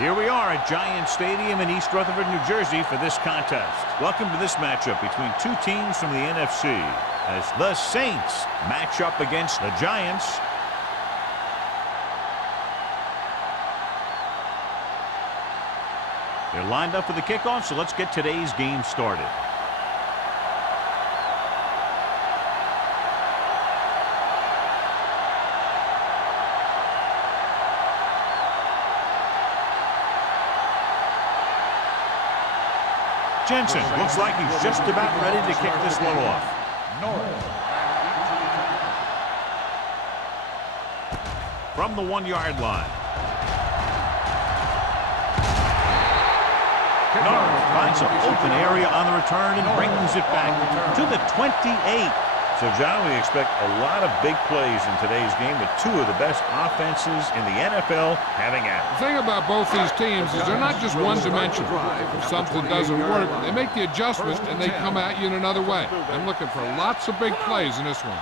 Here we are at Giants Stadium in East Rutherford, New Jersey for this contest. Welcome to this matchup between two teams from the NFC as the Saints match up against the Giants. They're lined up for the kickoff, so let's get today's game started. Jensen looks like he's just about ready to kick this one off. From the 1-yard line. Norris finds an open area on the return and brings it back to the 28. So, John, we expect a lot of big plays in today's game with two of the best offenses in the NFL having at it. The thing about both these teams is they're not just one-dimensional. If something doesn't work, they make the adjustment and they come at you in another way. I'm looking for lots of big plays in this one.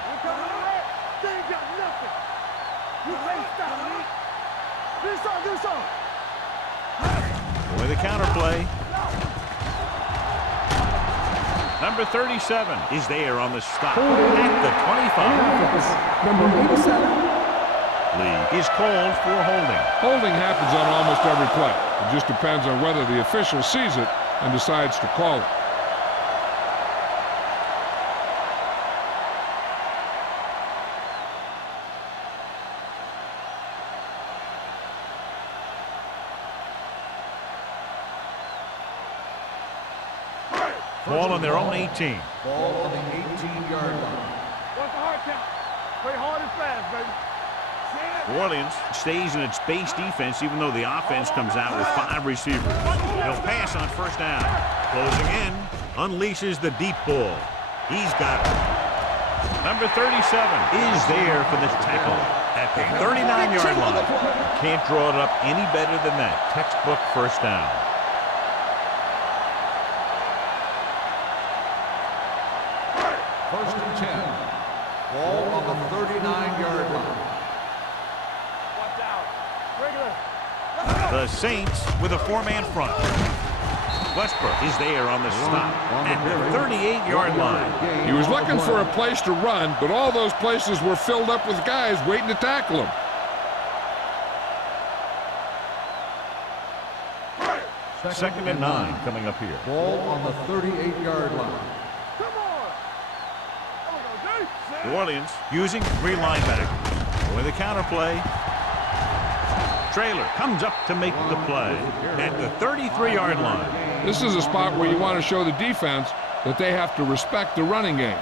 With a counter play. Number 37 is there on the stop at the 25. Number 87. Lee is called for holding. Holding happens on almost every play. It just depends on whether the official sees it and decides to call it. Ball on their own 18. Ball on the 18-yard line. What's the hard count? Play hard and fast, baby. New Orleans stays in its base defense even though the offense comes out with 5 receivers. He'll pass on first down. Closing in, unleashes the deep ball. He's got it. Number 37 is there for the tackle at the 39-yard line. Can't draw it up any better than that. Textbook first down. First and 10. Ball on the 39-yard line. Watch out. Regular. The Saints with a 4-man front. Westbrook is there on the stop at the 38-yard line. He was looking for a place to run, but all those places were filled up with guys waiting to tackle him. Second and 9 coming up here. Ball on the 38-yard line. New Orleans using 3 linebackers. With a counter play. Traylor comes up to make the play at the 33-yard line. This is a spot where you want to show the defense that they have to respect the running game.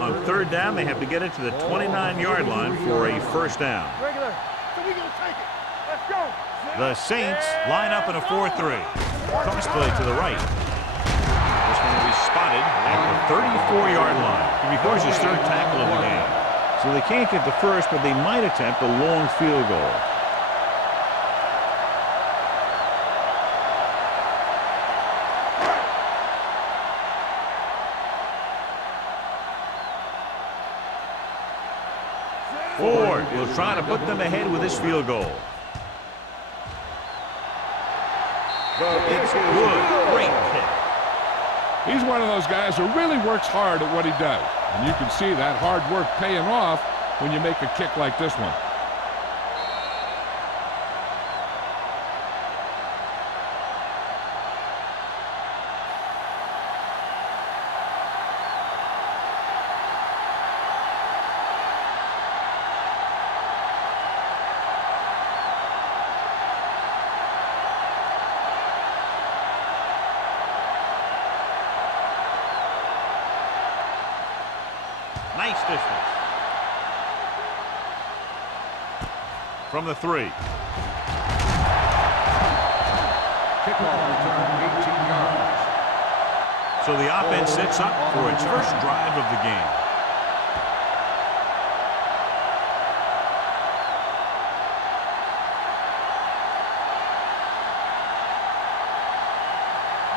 On third down, they have to get it to the 29-yard line for a first down. Regular. So we gonna take it. Let's go. The Saints line up in a 4-3. Cross play to the right. This one will be spotted at the 34-yard line. He records his 3rd tackle of the game. So they can't get the first, but they might attempt a long field goal. Ford will try to put them ahead with this field goal. It's good. Great kick. He's one of those guys who really works hard at what he does. And you can see that hard work paying off when you make a kick like this one. Nice distance. From the 3. Kickoff return 18 yards. So the offense sets up for its first drive of the game.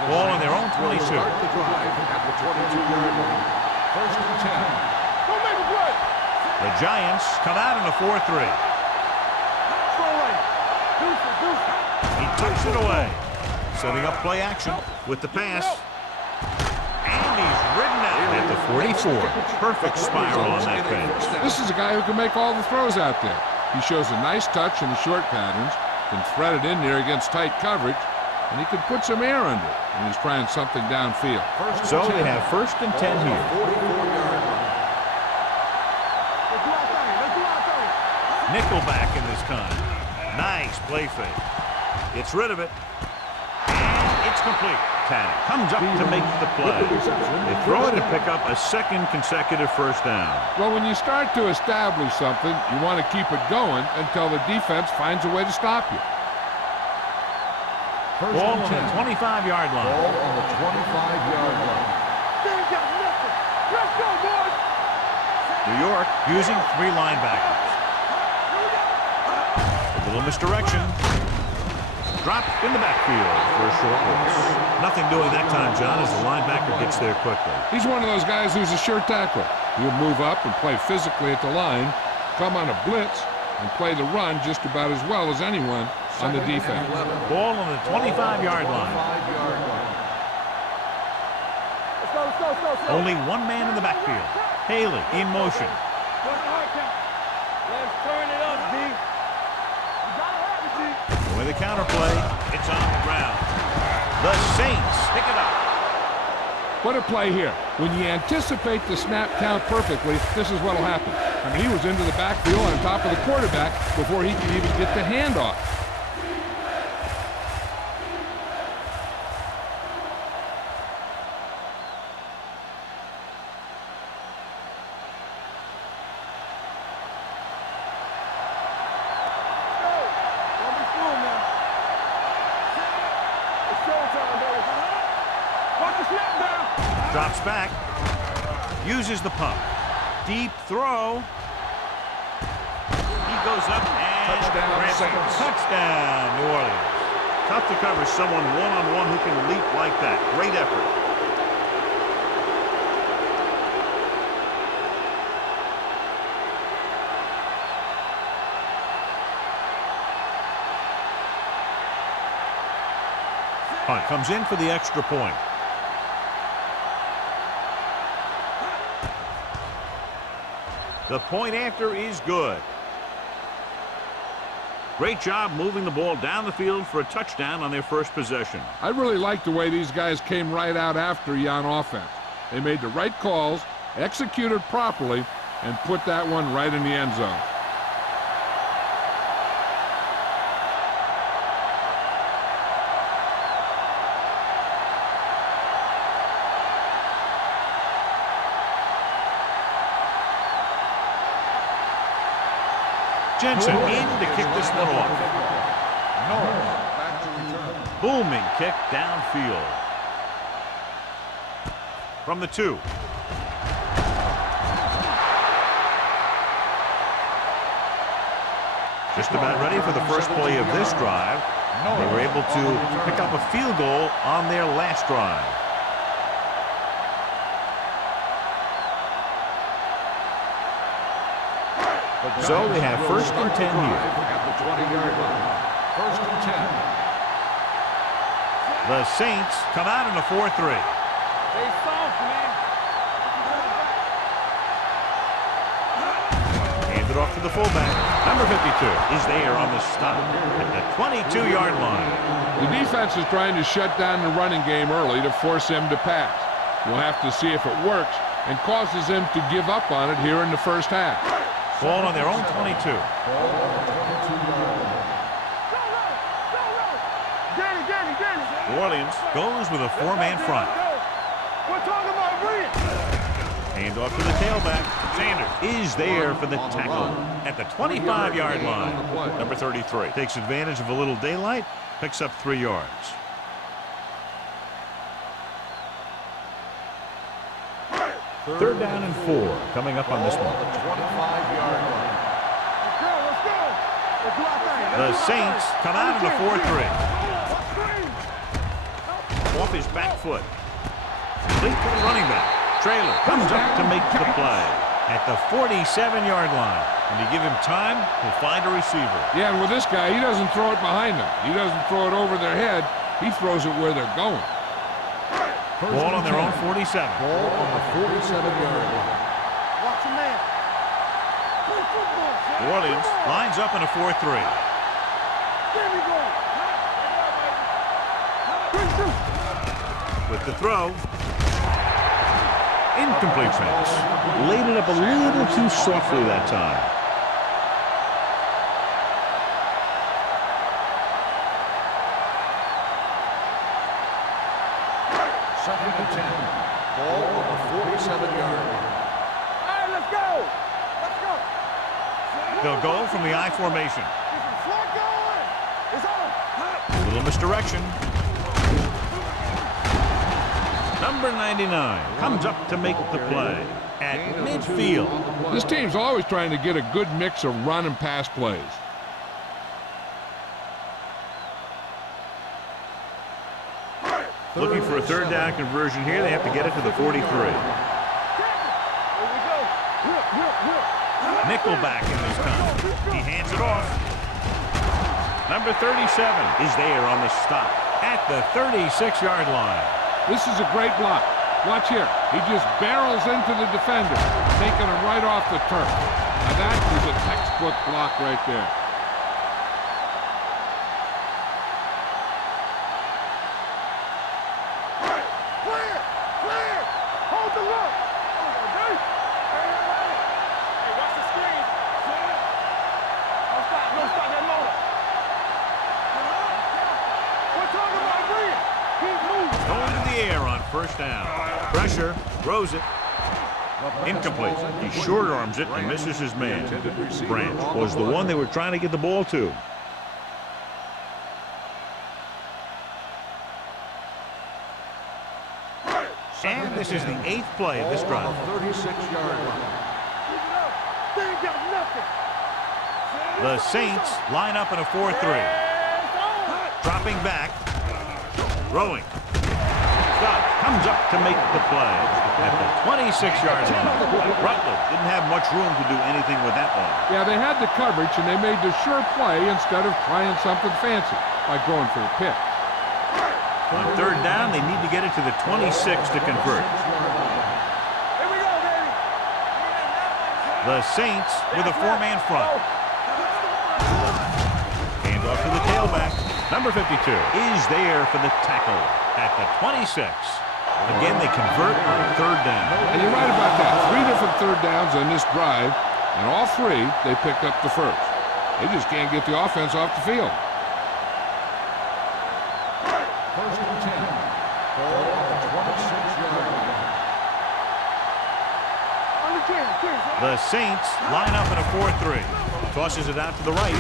Ball on their own 22. Start the drive at the 22-yard line. First and 10. Don't make a play. The Giants come out in a 4-3. He tucks it away. Setting up play action with the pass. And he's ridden out at the 44. Perfect spiral on that pass. This is a guy who can make all the throws out there. He shows a nice touch in the short patterns, can thread it in there against tight coverage, and he can put some air under it when he's trying something downfield. So they have 1st and 10 here. Nickelback in this time. Nice play fake. Gets rid of it. And it's complete. Tanner comes up to make the play. They throw it and pick up a 2nd consecutive 1st down. Well, when you start to establish something, you want to keep it going until the defense finds a way to stop you. Ball on the 25-yard line. Ball on the 25-yard line. Let's go, boys. New York using 3 linebackers. A little misdirection. Dropped in the backfield for a short loss. Nothing doing that time, John, as the linebacker gets there quickly. He's one of those guys who's a sure tackler. He'll move up and play physically at the line, come on a blitz, and play the run just about as well as anyone on the defense. Ball on the 25-yard line. Only one man in the backfield. Haley in motion. Let's turn it up, D. With a counter play, it's on the ground. The Saints pick it up. What a play here. When you anticipate the snap count perfectly, this is what will happen. I mean, he was into the backfield on top of the quarterback before he could even get the handoff. Drops back. Uses the pump. Deep throw. He goes up and Touchdown, Saints. Touchdown, New Orleans. Tough to cover someone one-on-one who can leap like that. Great effort. Punt comes in for the extra point. The point after is good. Great job moving the ball down the field for a touchdown on their first possession. I really like the way these guys came right out after you on offense. They made the right calls, executed properly, and put that one right in the end zone. Jensen in to kick this one off. Back to return. Booming kick downfield. From the 2. Just about ready for the first play of this drive. They were able to pick up a field goal on their last drive. So they have 1st and 10 here. At the 20-yard line. 1st and 10. The Saints come out in a 4-3. They soft, man. Hand it off to the fullback. Number 52 is there on the stop at the 22-yard line. The defense is trying to shut down the running game early to force him to pass. We'll have to see if it works and causes him to give up on it here in the first half. Ball on their own 22. New Orleans goes with a 4-man front. We're talking about brilliant. Hand off to the tailback. Sanders is there for the tackle at the 25-yard line. Number 33 takes advantage of a little daylight, picks up 3 yards. Third down and 4 coming up on this one. The 25-yard line. Let's go. Let's do our thing. The Saints come out in a 4-3. Off his back foot. Complete to the running back. Trailer comes up to make the play. At the 47-yard line. When you give him time, he'll find a receiver. Yeah, and with this guy, he doesn't throw it behind them. He doesn't throw it over their head. He throws it where they're going. Ball on their own 47. Ball on the 47-yard line. Watch your man. Play football, son. New Orleans lines up in a 4-3. There we go. With the throw. Incomplete pass. Laid it up a little too softly that time. Second and 10. Ball on the 47-yard line. All right, let's go. Let's go. They'll go from the I formation. Slot going. It's on. A little misdirection. Number 99 comes up to make the play at midfield. This team's always trying to get a good mix of run and pass plays. Looking for a third down conversion here. They have to get it to the 43. Nickelback in this time. He hands it off. Number 37 is there on the stop at the 36-yard line. This is a great block. Watch here. He just barrels into the defender, taking him right off the turf. Now that is a textbook block right there. Clear. Hold the look. Hey, watch the screen. Don't stop that motor. We're talking about Green. Keep moving. Going to the air on first down. Pressure, throws it. Incomplete. He short arms it and misses his man. Branch was the one they were trying to get the ball to. And this is the 8th play of this drive. On the 36-yard line. They ain't got nothing. The Saints line up in a 4-3. Dropping back. Throwing. Scott comes up to make the play at the 26-yard line. Rutledge didn't have much room to do anything with that one. Yeah, they had the coverage, and they made the sure play instead of trying something fancy, like going for the pick. On third down, they need to get it to the 26 to convert. Here we go, baby. The Saints with a 4-man front. Hand off to the tailback. Number 52 is there for the tackle at the 26. Again, they convert on third down. And you're right about that. 3 different third downs on this drive, and all 3, they picked up the first. They just can't get the offense off the field. First and 10. Ball on the 26-yard line. The Saints line up in a 4-3. Tosses it out to the right.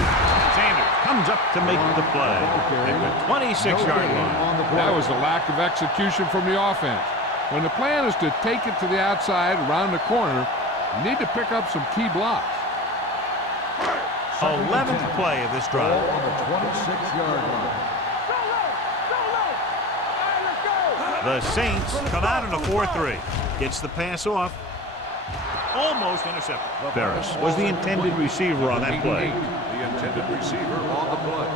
Sanders comes up to make the play at the 26-yard line. That was the lack of execution from the offense. When the plan is to take it to the outside, around the corner, you need to pick up some key blocks. 11th play of this drive. Ball on the 26-yard line. The Saints come out in a 4-3. Gets the pass off. Almost intercepted. Ferris was the intended receiver on that play. The intended receiver on the play.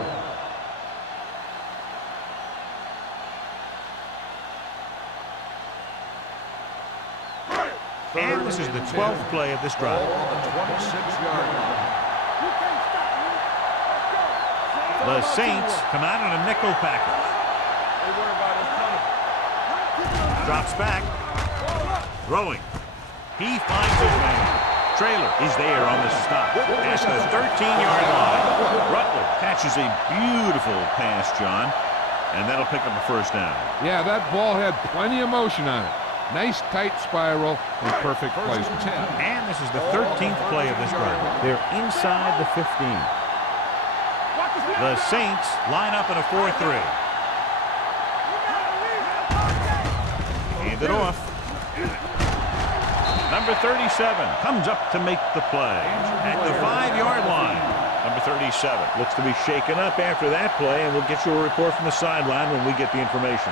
And this is the 12th play of this drive. Ball on the 26-yard line. The Saints come out in a nickel package. Drops back. Throwing. He finds his man. Trailer is there on the stop at the 13-yard line. Rutledge catches a beautiful pass, John, and that'll pick up a first down. Yeah, that ball had plenty of motion on it. Nice tight spiral and perfect placement. And this is the 13th play of this drive. They're inside the 15. The Saints line up in a 4-3. Hand it off. Number 37 comes up to make the play at the 5-yard line. Number 37 looks to be shaken up after that play, and we'll get you a report from the sideline when we get the information.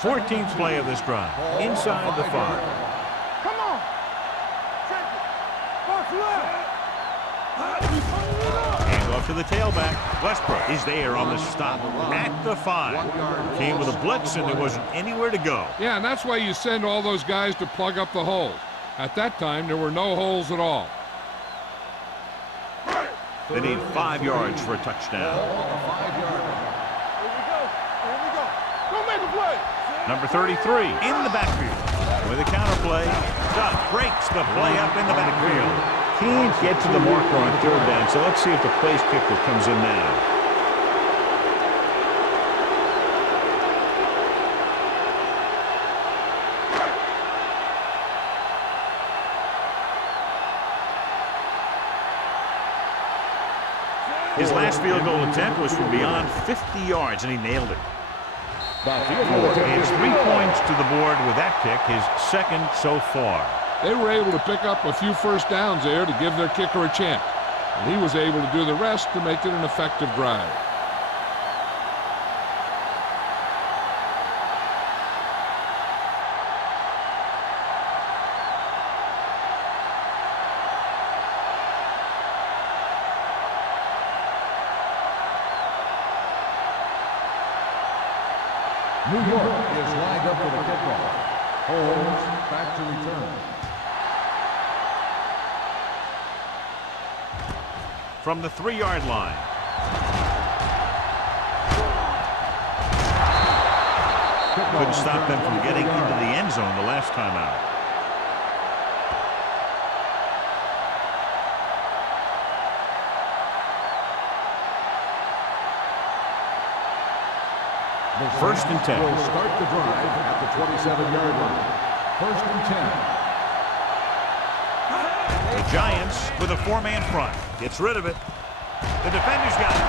14th play of this drive. Inside the 5. Come on. Check it. Box left. Hand off to the tailback. Westbrook is there on the stop at the 5. Came with a blitz, and there wasn't anywhere to go. Yeah, and that's why you send all those guys to plug up the holes. At that time, there were no holes at all. They need 5 yards for a touchdown. Don't make a play. Number 33 in the backfield with a counter play. Duck breaks the play up in the backfield. Can't get to the marker on 3rd down, so let's see if the place kicker comes in now. His last field goal attempt was from beyond 50 yards, and he nailed it. He has 3 points to the board with that kick, his 2nd so far. They were able to pick up a few first downs there to give their kicker a chance. And he was able to do the rest to make it an effective drive. New York is lined up for the kickoff. Holmes back to return. From the 3-yard line. Couldn't stop them from getting into the end zone the last time out. First and 10. Will start the drive at the 27-yard line. First and 10. The Giants with a 4-man front. Gets rid of it. The defender's got it.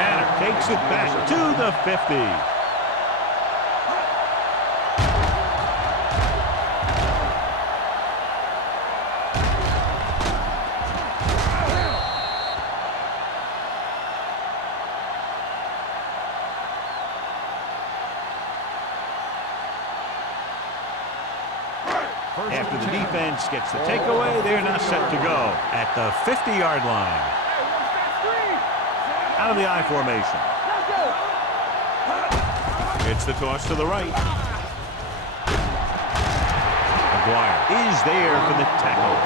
And it takes it back to the 50. After the defense gets the takeaway, they're now set to go at the 50-yard line. Out of the I formation. It's the toss to the right. McGuire is there for the tackle.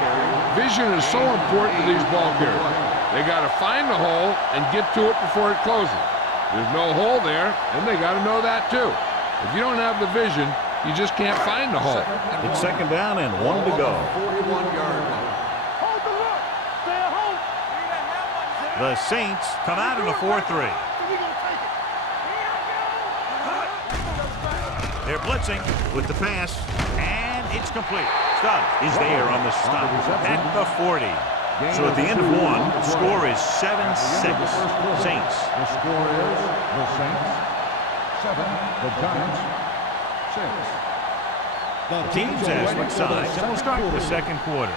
Vision is so important to these ball carriers. They got to find the hole and get to it before it closes. There's no hole there, and they got to know that too. If you don't have the vision, you just can't find the hole. It's 2nd down and 1 to go. 41-yard line. Hold the look. Stay at home. The Saints come out in a 4-3. They're blitzing with the pass, and it's complete. Stubbs is there on the stop at the 40. So at the end of 1, the score is 7-6. Saints. The score is the Saints 7, the Giants 6. The teams as switch sides, and we'll start the 2nd quarter.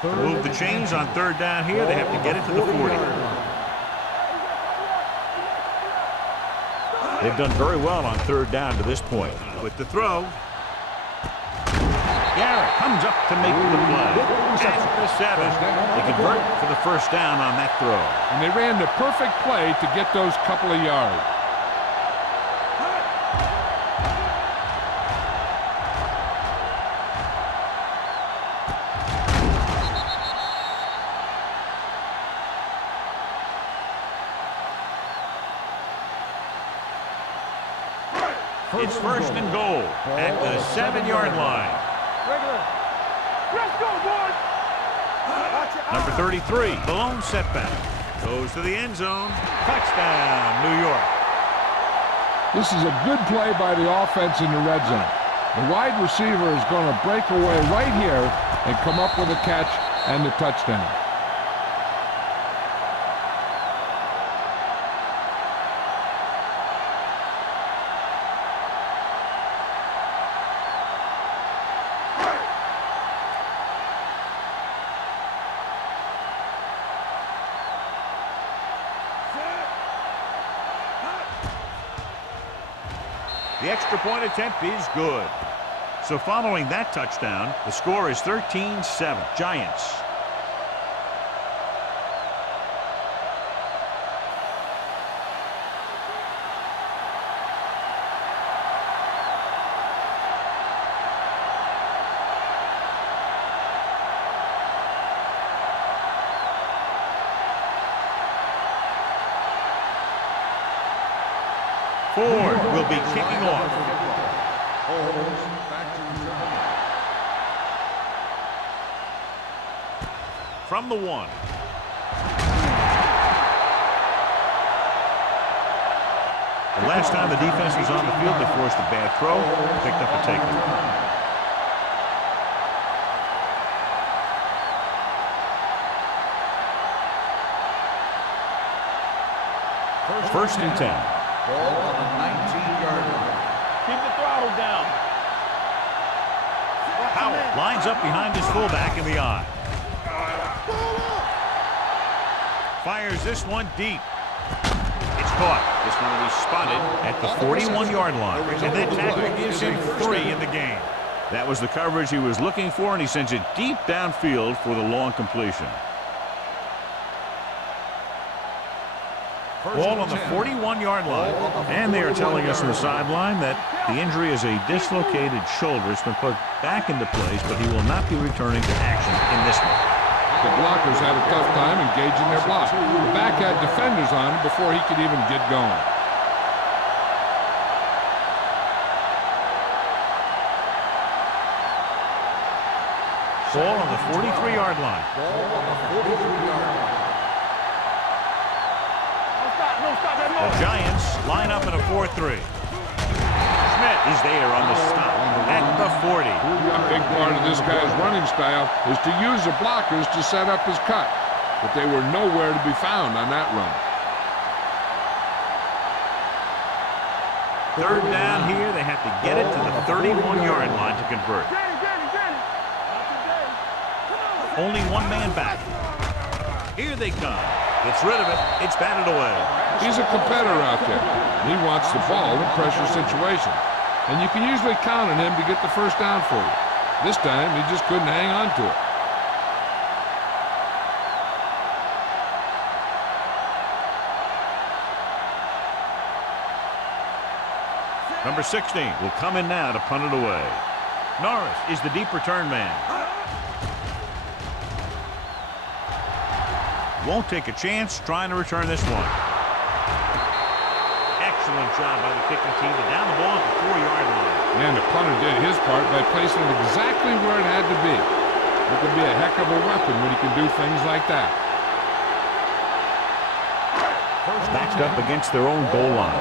To move the chains on 3rd down here, they have to get it to the 40. They've done very well on 3rd down to this point. With the throw, Garrett comes up to make the play. At the 7, they convert for the 1st down on that throw. And they ran the perfect play to get those couple of yards. It's 1st and goal at the 7-yard line. Let's go, boys. Number 33, the lone setback. Goes to the end zone. Touchdown, New York. This is a good play by the offense in the red zone. The wide receiver is going to break away right here and come up with a catch and the touchdown. The extra point attempt is good. So following that touchdown, the score is 13-7. Giants. Ford will be kicking off. From the 1. The last time the defense was on the field, they forced a bad throw, picked up a takeaway. First and 10. Ball on the 19-yard line. Keep the throttle down. Howell lines up behind his fullback in the eye. Fires this one deep. It's caught. This one will be spotted at the 41-yard line. And that tackle gives him 3 in the game. That was the coverage he was looking for, and he sends it deep downfield for the long completion. Ball on the 41-yard line. And they are telling us on the sideline that the injury is a dislocated shoulder. It's been put back into place, but he will not be returning to action in this one. The blockers had a tough time engaging their block. The back had defenders on him before he could even get going. Ball on the 43-yard line. Ball on the 43-yard line. The Giants line up in a 4-3. Schmidt is there on the stop at the 40. A big part of this guy's running style is to use the blockers to set up his cut, but they were nowhere to be found on that run. Third down here. They have to get it to the 31-yard line to convert. Only one man back. Here they come. Gets rid of it. It's batted away. He's a competitor out there. He wants the ball in pressure situations. And you can usually count on him to get the first down for you. This time, he just couldn't hang on to it. Number 16 will come in now to punt it away. Norris is the deep return man. Won't take a chance trying to return this one. Excellent job by the kicking team to down the ball at the 4-yard line. And the punter did his part by placing it exactly where it had to be. It can be a heck of a weapon when you can do things like that. Backed up against their own goal line.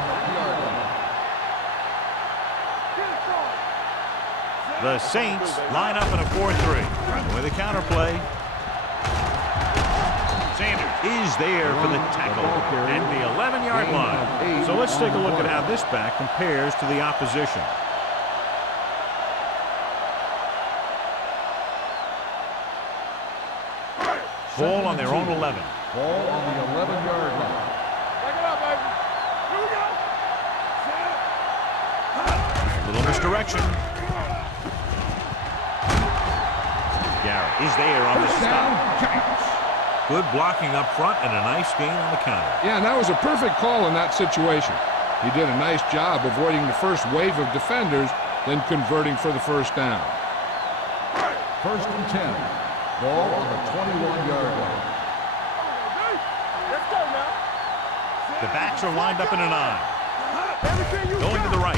The Saints line up in a 4-3. With a counterplay. Sanders is there for the tackle at the 11-yard line. So let's take a look at how this back compares to the opposition. Ball on their own 11. Ball on the 11-yard line. Back it up, baby. Here we go. Little misdirection. Garrett is there on the stop. Good blocking up front and a nice gain on the counter. Yeah, and that was a perfect call in that situation. He did a nice job avoiding the first wave of defenders, then converting for the first down. First and 10. Ball on the 21-yard line. Let's go now. The backs are lined up in a 9. Going to the right.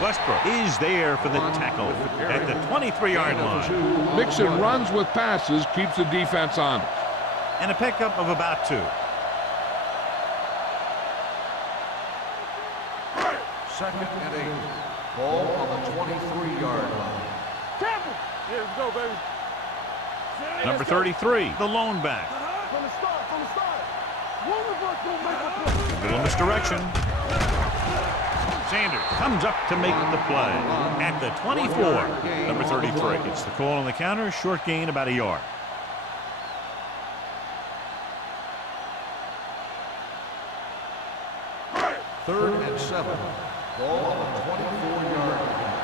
Westbrook is there for the tackle at the 23-yard line. Mixing runs with passes keeps the defense honest. And a pickup of about 2. Second and 8. Ball on the 23-yard line. Tampa. Here we go, baby. Number 33, the lone back. From the start. One of us will make a play. Little misdirection. Sanders comes up to make the play at the 24. Number 33 gets the call on the counter. Short gain, about a yard. 3rd and 7. Ball on the 24-yard line.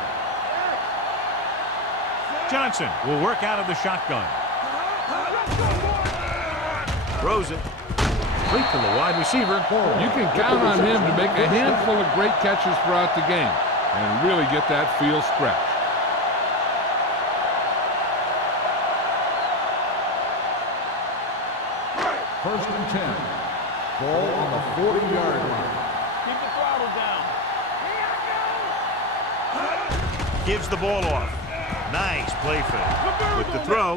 Johnson will work out of the shotgun. Throws it. Complete to the wide receiver. You can count on him to make a handful of great catches throughout the game and really get that field stretched. First and 10. Ball on the 40-yard line. Keep the throttle down. Gives the ball off. Nice play fake. With the throw.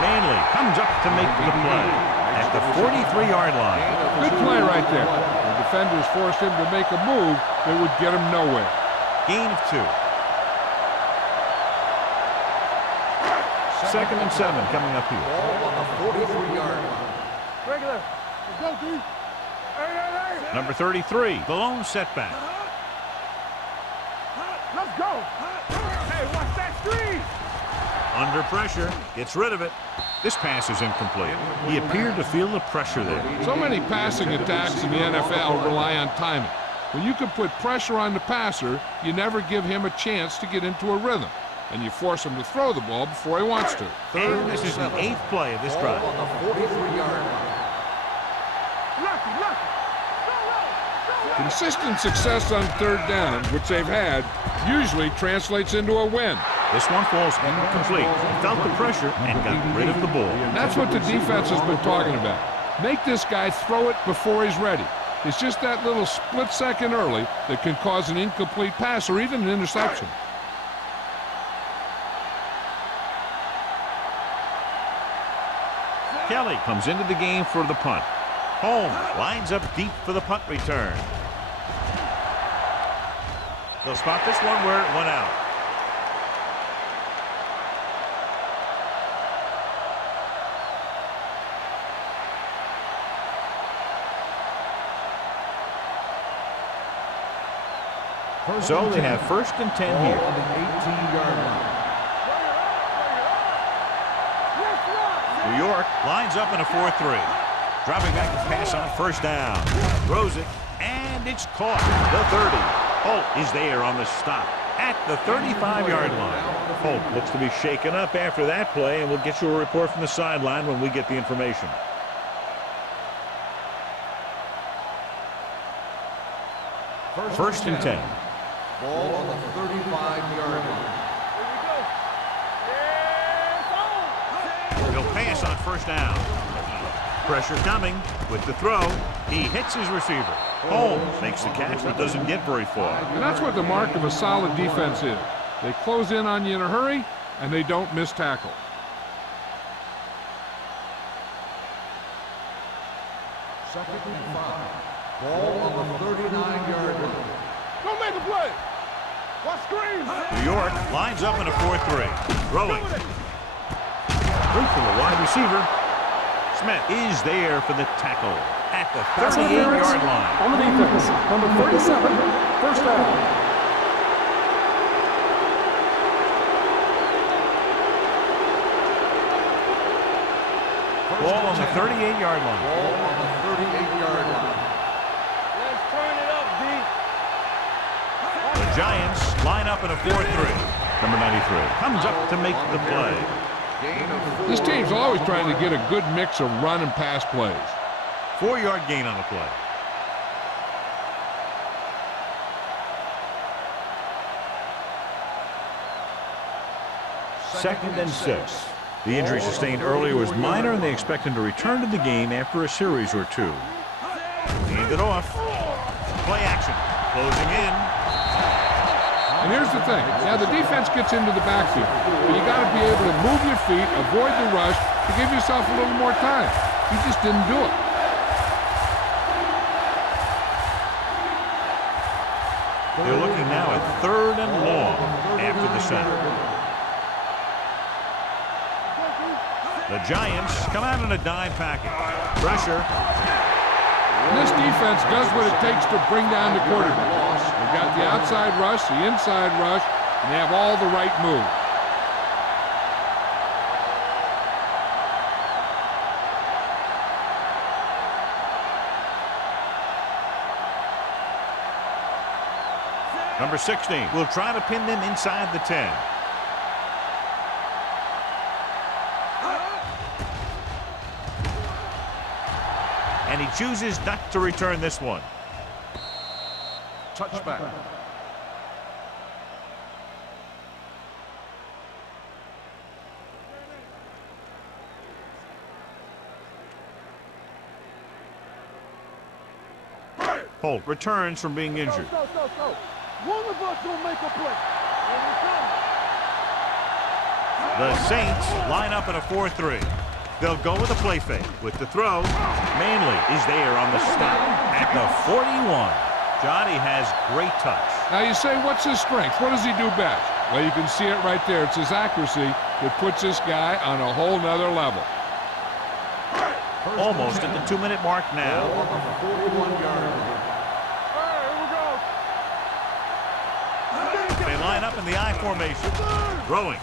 Manley comes up to make the play at the 43-yard line. Good play right there. The defenders forced him to make a move that would get him nowhere. Gain of 2. 2nd and 7 coming up here. Ball on the 43-yard line. Regular. Let's go, D. Hey. Number 33, the lone setback. Let's go. Hey, watch that screen. Under pressure, gets rid of it. This pass is incomplete. He appeared to feel the pressure there. So many passing attacks in the NFL rely on timing. When you can put pressure on the passer, you never give him a chance to get into a rhythm, and you force him to throw the ball before he wants to. And this is the 8th play of this drive. Ball on the 43-yard line. Lucky. Consistent success on 3rd down, which they've had, usually translates into a win. This one falls incomplete. He felt the pressure and got rid of the ball. That's what the defense has been talking about. Make this guy throw it before he's ready. It's just that little split second early that can cause an incomplete pass or even an interception. Kelly comes into the game for the punt. Holmes lines up deep for the punt return. They'll spot this one where it went out. So they have 1st and 10 here. On the 18-yard line. New York lines up in a 4-3. Dropping back to pass on 1st down. Throws it, and it's caught. The 30. Holt is there on the stop at the 35-yard line. Holt looks to be shaken up after that play, and we'll get you a report from the sideline when we get the information. First and 10. Ball on the 35-yard line. He'll pass on 1st down. Pressure coming with the throw. He hits his receiver. Holmes makes the catch but doesn't get very far. And that's what the mark of a solid defense is. They close in on you in a hurry, and they don't miss tackle. Second and 5. Ball on the 39-yard line. Don't make a play. Watch screen. New York lines up in a 4-3. Throwing. Through from the wide receiver. Smith is there for the tackle at the 38-yard line. On the defense, number 37, 1st down. Ball on the 38-yard line. Ball on the 38-yard line. Let's turn it up, D. The Giants line up in a 4-3. Number 93 comes up to make the play. Gain of 4. This team's always trying to get a good mix of run and pass plays. 4-yard gain on the play. Second and 6. The injury sustained earlier was minor, and they expect him to return to the game after a series or 2. Hand it off. Play action. Closing in. And here's the thing. Now, the defense gets into the backfield, but you got to be able to move your feet, avoid the rush, to give yourself a little more time. He just didn't do it. They're looking now at 3rd and long after the sack. The Giants come out in a dime package. Pressure. And this defense does what it takes to bring down the quarterback. They've got the outside rush, the inside rush, and they have all the right moves. Number 16 will try to pin them inside the 10. And he chooses not to return this one. Touchback. Holt returns from being injured. Go. One of us will make a play. The Saints line up in a 4-3. They'll go with a play fake. With the throw, Manley is there on the stop at the 41. Johnny has great touch. Now you say, what's his strength? What does he do best? Well, you can see it right there. It's his accuracy that puts this guy on a whole nother level. Almost at the 2-minute mark now. They line up in the I formation. Throwing.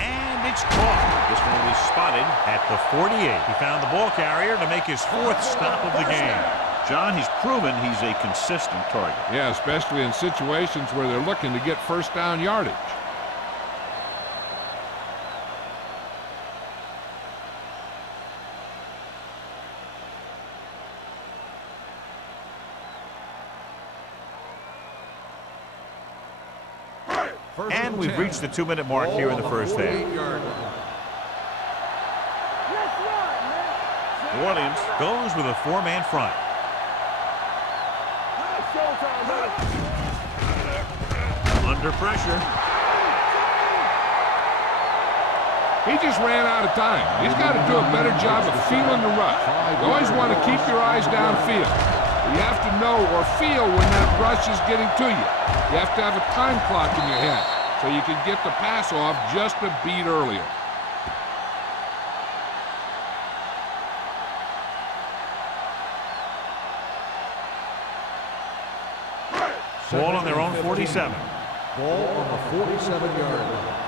And it's caught. This one will be spotted at the 48. He found the ball carrier to make his 4th stop of the game. John, he's proven he's a consistent target. Yeah, especially in situations where they're looking to get first down yardage. And we've reached the 2-minute mark here in the first half. New Orleans goes with a 4-man front. Under pressure. He just ran out of time. He's got to do a better job of feeling the rush. You always want to keep your eyes downfield. You have to know or feel when that rush is getting to you. You have to have a time clock in your head so you can get the pass off just a beat earlier. Ball on their own 47. Ball on the 47-yard line.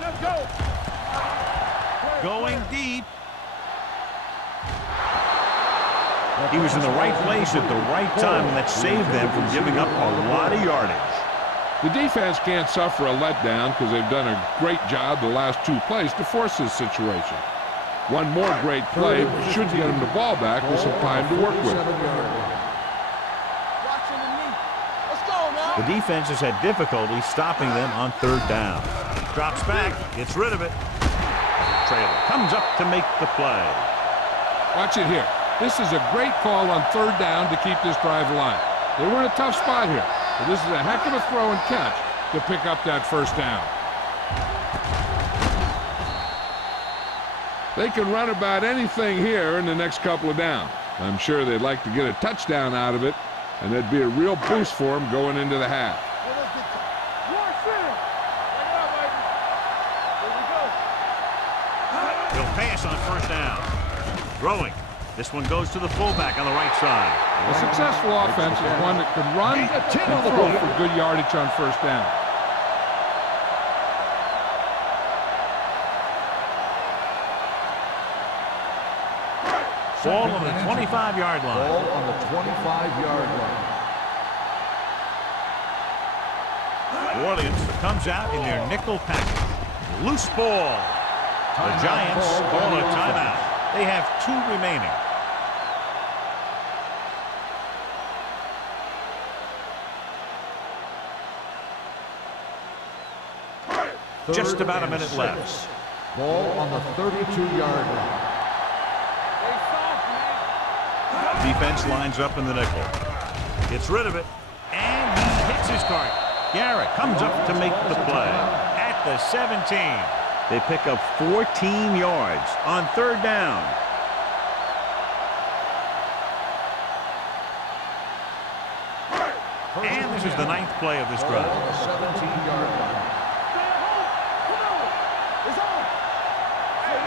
Let's go. Going deep. He was in the right place at the right time, and that saved them from giving up a lot of yardage. The defense can't suffer a letdown because they've done a great job the last 2 plays to force this situation. One more great play should get them the ball back with some time to work with. The defense has had difficulty stopping them on 3rd down. Drops back, gets rid of it. Trailer comes up to make the play. Watch it here. This is a great call on 3rd down to keep this drive alive. They were in a tough spot here, but this is a heck of a throw and catch to pick up that 1st down. They can run about anything here in the next couple of downs. I'm sure they'd like to get a touchdown out of it, and that'd be a real boost for them going into the half. He'll pass on 1st down. Throwing. This one goes to the fullback on the right side. A successful offense is one that can run and throw for good yardage on 1st down. Ball on the 25-yard line. Ball on the 25-yard line. New Orleans comes out in their nickel package. Loose ball. The Giants call a timeout. They have 2 remaining. Just about a minute left. Ball on the 32-yard line. Defense lines up in the nickel. Gets rid of it. And he hits his target. Garrett comes up to make the play. At the 17. They pick up 14 yards on 3rd down. And this is the 9th play of this drive. On the 17-yard line.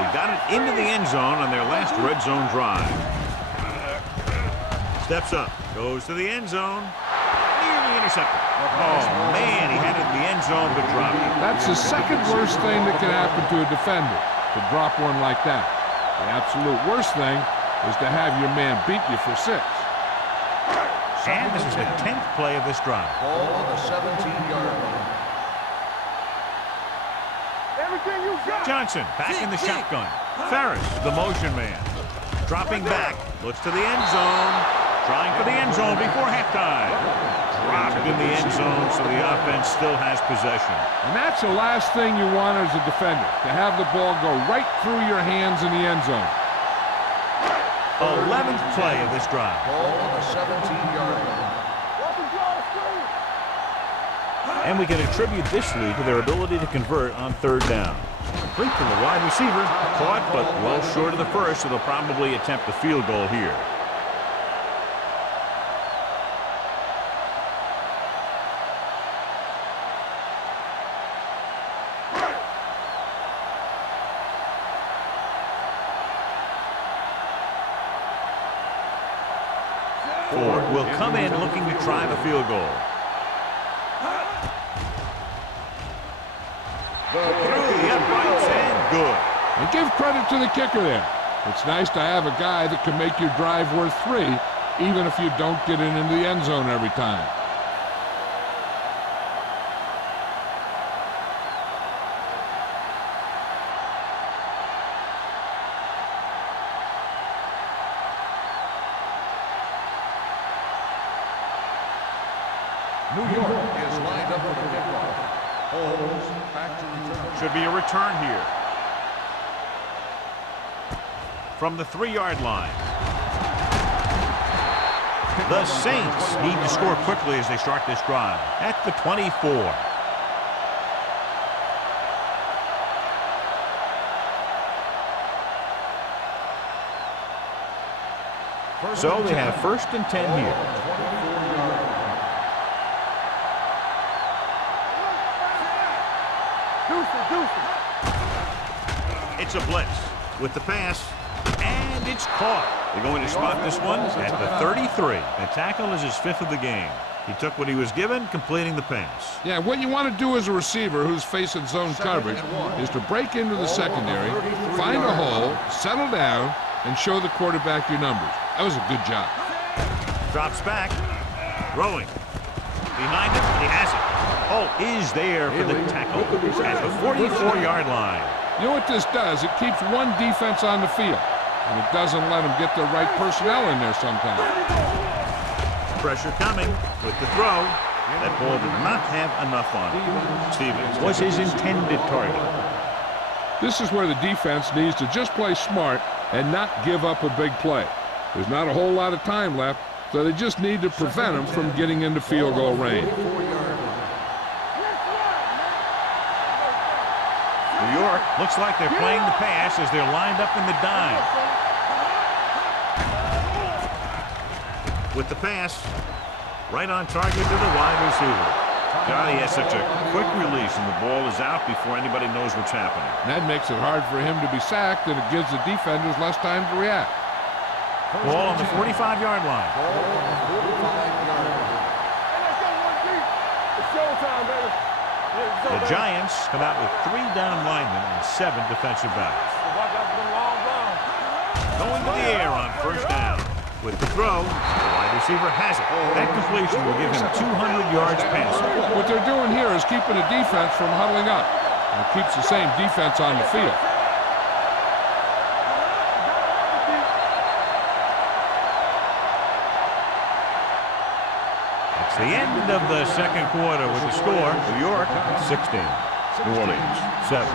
They got it into the end zone on their last red zone drive. Steps up, goes to the end zone, nearly intercepted. Oh man, he had it in the end zone but dropped it. That's the 2nd worst thing that can happen to a defender, to drop one like that. The absolute worst thing is to have your man beat you for 6. And this is the 10th play of this drive. Ball on the 17-yard line. Everything you got. Johnson back in the shotgun. Ferris, the motion man. Dropping back, looks to the end zone. Trying for the end zone before halftime. Dropped in the end zone, so the offense still has possession. And that's the last thing you want as a defender, to have the ball go right through your hands in the end zone. 11th play of this drive. Ball on the 17-yard line. And we can attribute this lead to their ability to convert on third down. Complete to the wide receiver. Caught, but well short of the first, so they'll probably attempt the field goal here. Ford will come in looking to try the field goal. Through the uprights and good. And give credit to the kicker there. It's nice to have a guy that can make your drive worth 3, even if you don't get it into the end zone every time. New York is lined up for the kickoff. Holmes back to return. Should be a return here. From the 3-yard line. The Saints need to score quickly as they start this drive. At the 24. So they have 1st and 10 here. It's a blitz with the pass, and it's caught. They're going to spot this one at the 33. The tackle is his 5th of the game. He took what he was given, completing the pass. Yeah, what you want to do as a receiver who's facing zone coverage is to break into the secondary, find a hole, settle down, and show the quarterback your numbers. That was a good job. Drops back, throwing. Behind him, he has it. Holt is there for the tackle at the 44-yard line. You know what this does? It keeps one defense on the field, and it doesn't let them get the right personnel in there sometimes. Pressure coming with the throw. That ball did not have enough on it. Stevens was his intended target. This is where the defense needs to just play smart and not give up a big play. There's not a whole lot of time left, so they just need to prevent them from getting into field goal range. New York looks like they're playing the pass as they're lined up in the dime. With the pass, right on target to the wide receiver. God, he has such a quick release, and the ball is out before anybody knows what's happening. That makes it hard for him to be sacked, and it gives the defenders less time to react. Ball on the 45-yard line. The Giants come out with 3 down linemen and 7 defensive backs. Going to the air on 1st down. With the throw, the wide receiver has it. That completion will give him 200 yards passing. What they're doing here is keeping the defense from huddling up. And it keeps the same defense on the field. It's the end of the 2nd quarter with the score. New York 16. New Orleans 7.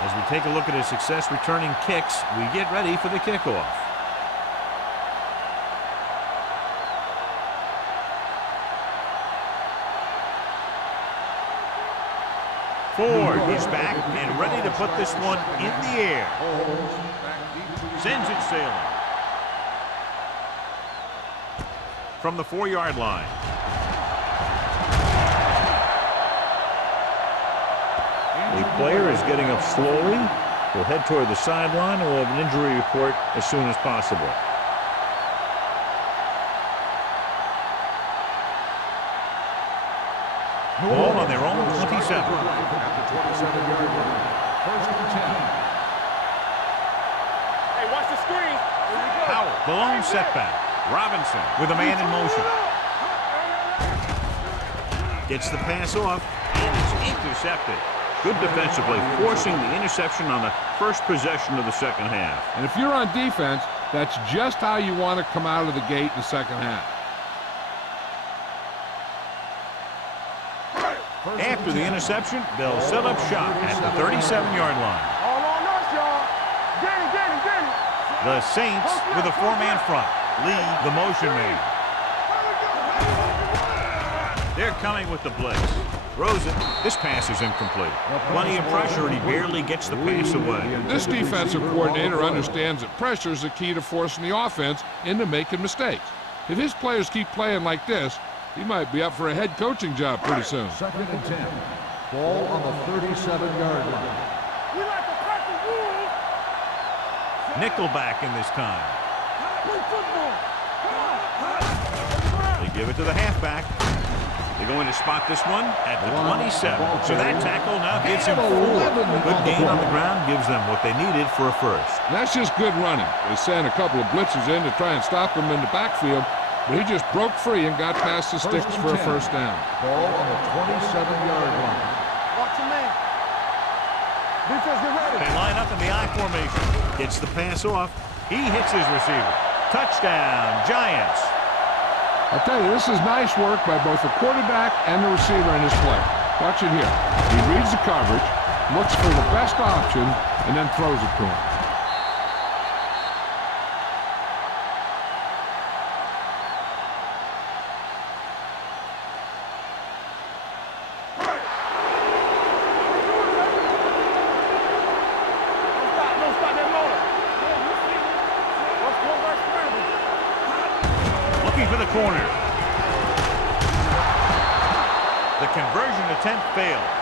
As we take a look at his success returning kicks, we get ready for the kickoff. Ford is back and ready to put this one in the air. Sends it sailing. From the 4-yard line. The player is getting up slowly. He'll head toward the sideline and will have an injury report as soon as possible. Ball on their own 27. At the 27-yard line. 1st and 10. Hey, watch the Howell, the lone setback. Robinson with a man in motion. Gets the pass off, and it's intercepted. Good defensively, forcing the interception on the first possession of the second half. And if you're on defense, that's just how you want to come out of the gate in the second half. After the interception, they'll set up shop at the 37-yard line. All on us, y'all. Get it. The Saints with a four-man front lead the motion man. They're coming with the blitz. Throws it. This pass is incomplete. Plenty of pressure, and he barely gets the pass away. This defensive coordinator understands that pressure is the key to forcing the offense into making mistakes. If his players keep playing like this, he might be up for a head coaching job pretty soon. 2nd and 10. Ball on the 37-yard line. We like to practice rules. Nickelback in this time. Play football. They give it to the halfback. They're going to spot this one at the 27. So that tackle now gives him 4. Good gain on the ground gives them what they needed for a first. And that's just good running. They sent a couple of blitzers in to try and stop him in the backfield, but he just broke free and got past the sticks for a first down. Ball on the 27-yard line. Watch your man. Defense, get ready. They line up in the I formation. Gets the pass off. He hits his receiver. Touchdown, Giants. I'll tell you, this is nice work by both the quarterback and the receiver in this play. Watch it here. He reads the coverage, looks for the best option, and then throws it to him. Don't stop that motor. Let's go back scramble. Looking for the corner. The conversion attempt fails.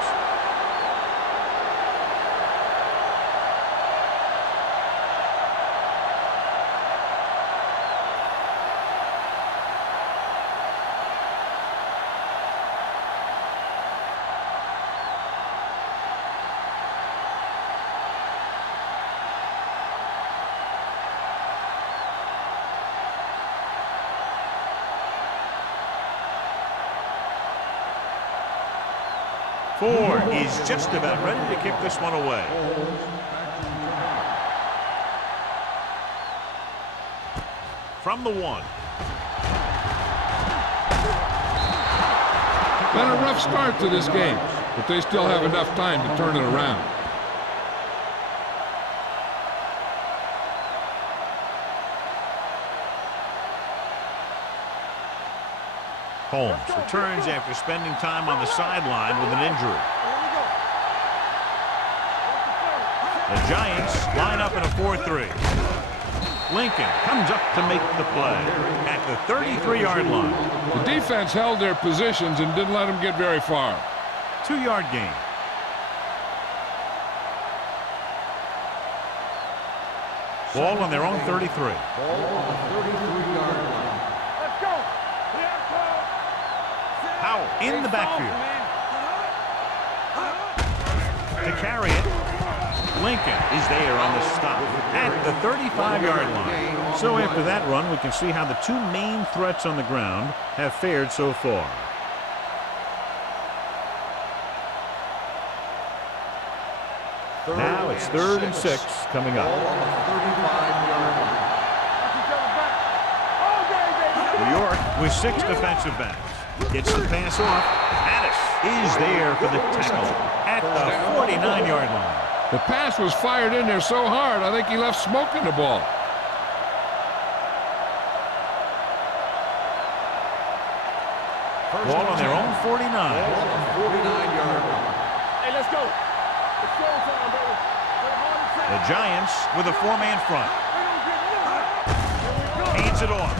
Ford is just about ready to kick this one away. From the 1. Been a rough start to this game, but they still have enough time to turn it around. Holmes returns after spending time on the sideline with an injury. The Giants line up in a 4-3. Lincoln comes up to make the play at the 33-yard line. The defense held their positions and didn't let them get very far. 2-yard gain. Ball on their own 33. Ball on the 33-yard line. Let's go. Howell in the backfield. To carry it, Lincoln is there on the stop at the 35-yard line. So after that run, we can see how the two main threats on the ground have fared so far. Now it's 3rd and 6 coming up. Ball on the 35-yard line. New York with 6 defensive backs. Gets the pass off. Addis is there for the tackle at the 49-yard line. The pass was fired in there so hard, I think he left smoke in the ball. Ball on their own 49. Ball on the 49-yard line. Hey, let's go. It's showtime, baby. The Giants with a 4-man front. Hands it off.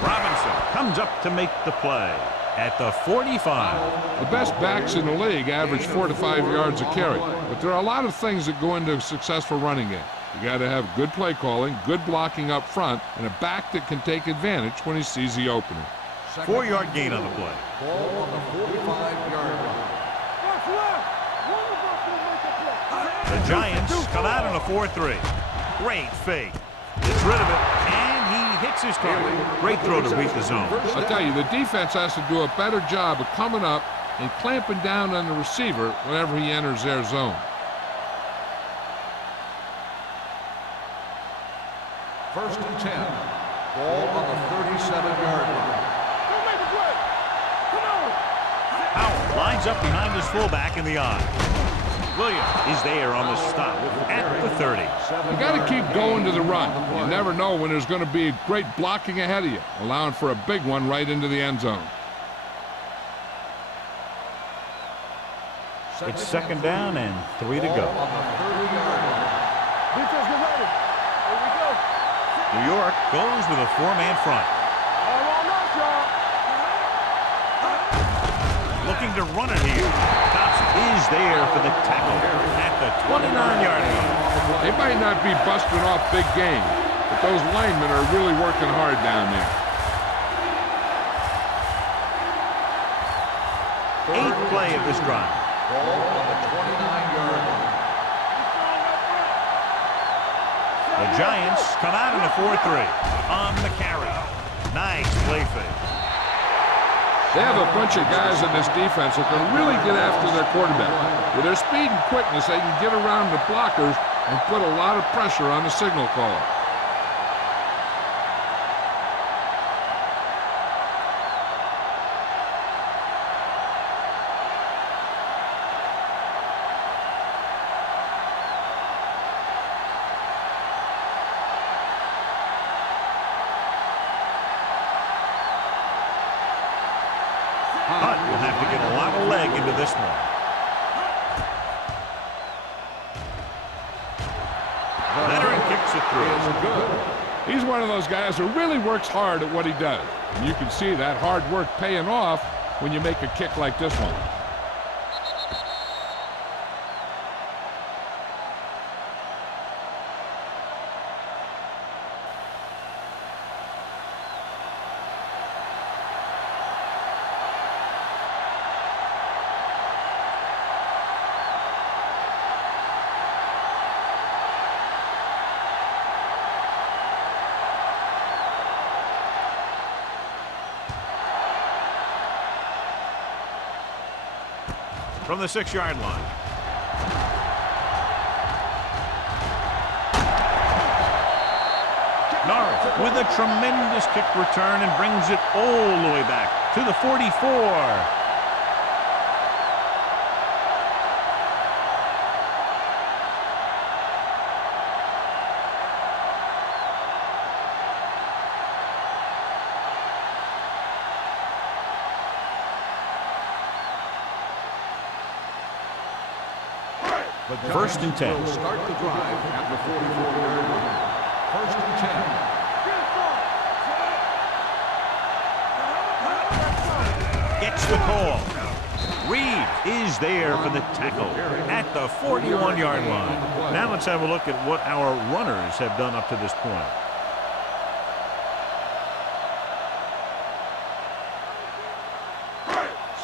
Robinson comes up to make the play at the 45. The best backs in the league average 4 to 5 yards a carry, but there are a lot of things that go into a successful running game. You got to have good play calling, good blocking up front, and a back that can take advantage when he sees the opening. 4-yard gain on the play. Ball on the 45-yard line. The Giants come out in a 4-3. Great fake. Gets rid of it, and he hits his target. Great throw to beat the zone. I'll tell you, the defense has to do a better job of coming up and clamping down on the receiver whenever he enters their zone. First and 10. Ball on the 37-yard line. Howell lines up behind his fullback in the I. Williams is there on the stop at the 30. You got to keep going to the run. You never know when there's going to be great blocking ahead of you, allowing for a big one right into the end zone. It's second down and 3 to go. Defense, get ready. Here we go. New York goes with a 4-man front. All on us, y'all. Looking to run it here. Thompson is there for the tackle at the 29-yard line. They might not be busting off big game, but those linemen are really working hard down there. 8th play of this drive. Ball on the 29-yard line. The Giants come out in a 4-3 on the carry. Nice play fake. They have a bunch of guys in this defense that can really get after their quarterback. With their speed and quickness, they can get around the blockers and put a lot of pressure on the signal caller. Hunt will have to get a lot of leg into this one. Leonard kicks it through. He's one of those guys who really works hard at what he does. And you can see that hard work paying off when you make a kick like this one. From the 6-yard line. Norris with a tremendous kick return and brings it all the way back to the 44. First and 10. Will start the drive at the 44-yard line. First and 10. Gets the call. Reed is there for the tackle at the 41-yard line. Now let's have a look at what our runners have done up to this point.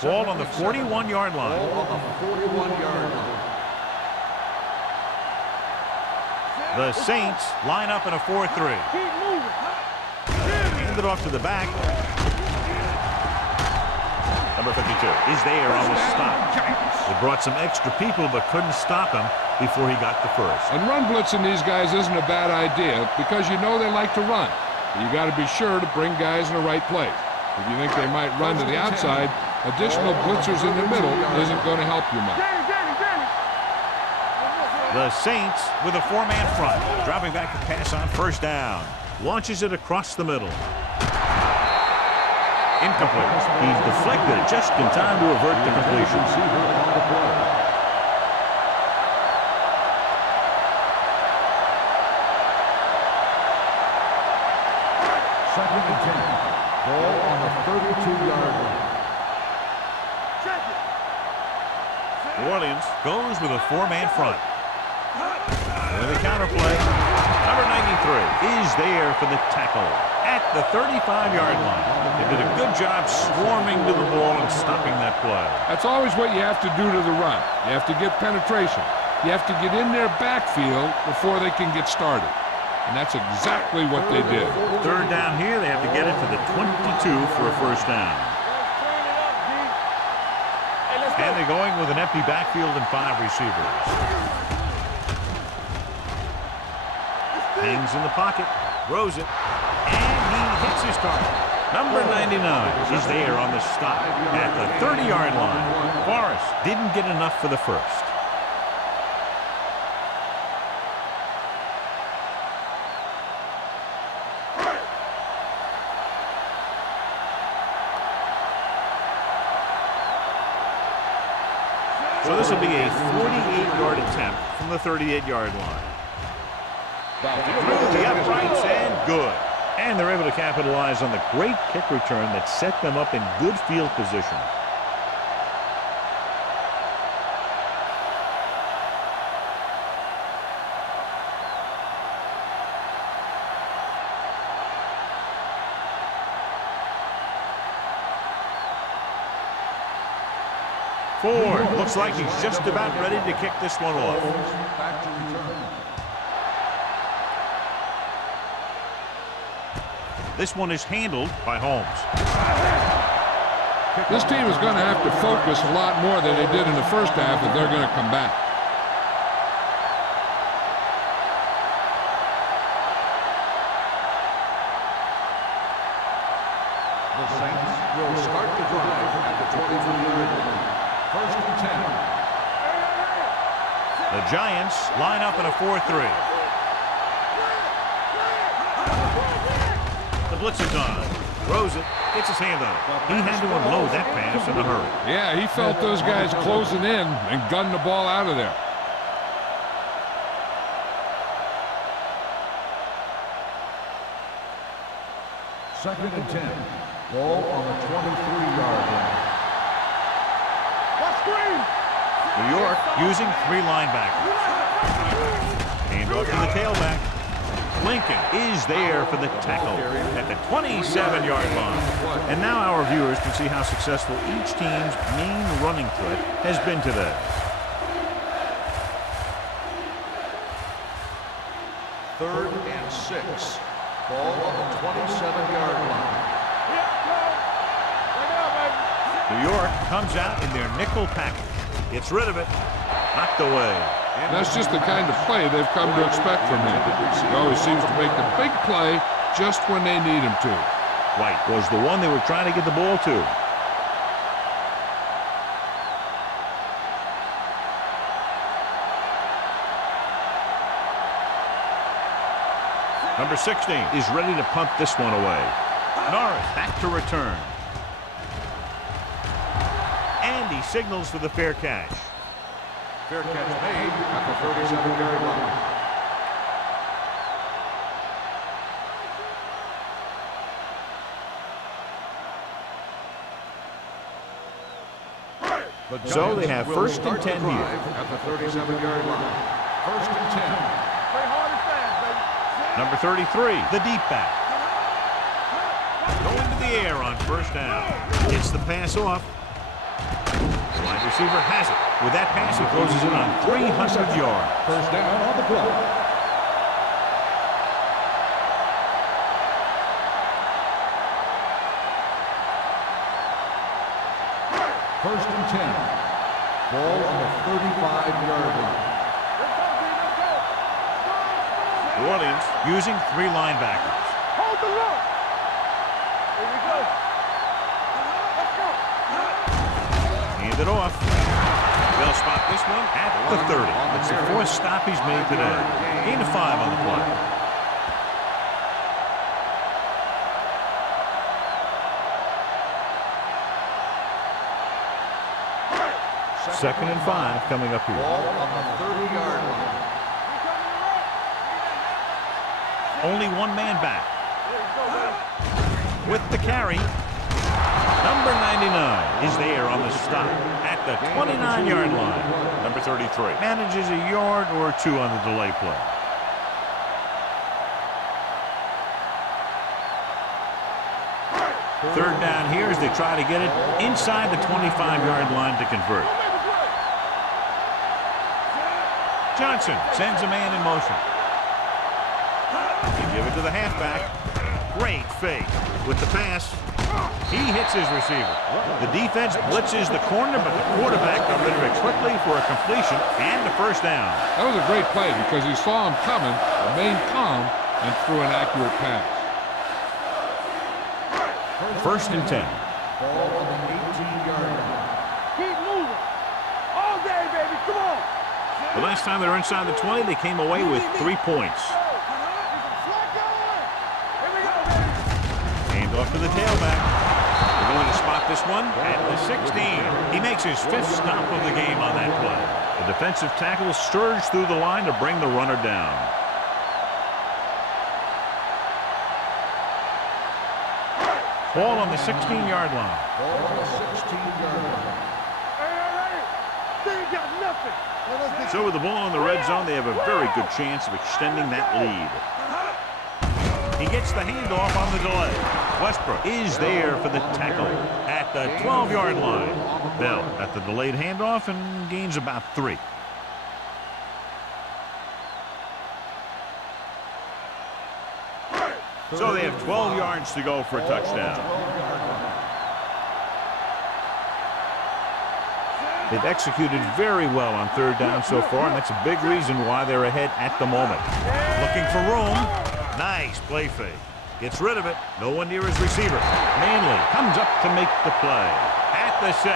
Ball on the 41-yard line. Ball on the 41-yard line. The Saints line up in a 4-3. Hand it off to the back. Number 52 is there on the stop. They brought some extra people but couldn't stop him before he got the first. And run blitzing these guys isn't a bad idea because you know they like to run. You got to be sure to bring guys in the right place. If you think they might run to the outside, additional blitzers in the middle isn't going to help you much. The Saints with a 4-man front. Dropping back to pass on first down. Launches it across the middle. Incomplete. He's deflected just in time to avert the completion. Second and 10. Ball on the 32-yard line. New Orleans goes with a 4-man front. With a counterplay, number 93 is there for the tackle at the 35-yard line. They did a good job swarming to the ball and stopping that play. That's always what you have to do to the run. You have to get penetration. You have to get in their backfield before they can get started. and that's exactly what they did. Third down here, they have to get it to the 22 for a first down. And they're going with an empty backfield and 5 receivers. Hangs in the pocket, throws it, and he hits his target. Number 99 is there on the stop at the 30-yard line. Forrest didn't get enough for the first. So this will be a 48-yard attempt from the 38-yard line. Through the uprights and good. And they're able to capitalize on the great kick return that set them up in good field position. Ford looks like he's just about ready to kick this one off. Back to return. This one is handled by Holmes. This team is going to have to focus a lot more than they did in the first half if they're going to come back. The Saints will start the drive at the 23-yard line. First and 10. The Giants line up in a 4-3. The blitz is on. Throws it. Gets his hand on it. He had to unload that pass in a hurry. Yeah, he felt those guys closing in and gunned the ball out of there. Second and 10. Ball on the 23-yard line. New York using 3 linebackers. Hand off to the tailback. Lincoln is there for the tackle at the 27-yard line. And now our viewers can see how successful each team's main running threat has been today. Third and 6. Ball on the 27-yard line. New York comes out in their nickel package. Gets rid of it. Knocked away. That's just the kind of play they've come to expect from him. He always seems to make the big play just when they need him to. White was the one they were trying to get the ball to. Number 16 is ready to punt this one away. Norris back to return. And he signals for the fair catch. Fair catch made at the 37-yard line. So they have first and 10 here. At the 37-yard line. First and 10. Number 33, the deep back. Going to the air on first down. Gets the pass off. Wide receiver has it. With that pass, he closes in on 300 yards. First down on the play. First and 10. Ball on the 35-yard line. New Orleans using 3 linebackers. Hold the look. Here we go. Let's go. Hand it off. They'll spot this one at the 30. It's the 4th stop he's made today. Gain of 5 on the play. Second and 5 coming up here. Ball on the 30-yard line. Only one man back. With the carry, number 99 is there on the stop at the 29-yard line. Number 33 manages a yard or 2 on the delay play. Third down here as they try to get it inside the 25-yard line to convert. Johnson sends a man in motion. to the halfback. Great fake. With the pass, he hits his receiver. The defense blitzes the corner, but the quarterback got rid of it quickly for a completion and a first down. That was a great play because he saw him coming, remained calm, and threw an accurate pass. First and 10. Ball on the 18-yard line. Keep moving. All day, baby. Come on. The last time they were inside the 20, they came away with 3 points. Hand off to the tailback. They're going to spot this one at the 16. He makes his 5th stop of the game on that play. The defensive tackle surged through the line to bring the runner down. Ball on the 16-yard line. Ball on the 16-yard line. They ain't got nothing. So with the ball in the red zone, they have a very good chance of extending that lead. He gets the handoff on the delay. Westbrook is there for the tackle at the 12-yard line. Bell at the delayed handoff and gains about 3. So they have 12 yards to go for a touchdown. They've executed very well on 3rd down so far, and that's a big reason why they're ahead at the moment. Looking for room. Nice play fake. Gets rid of it. No one near his receiver. Manley comes up to make the play at the 6.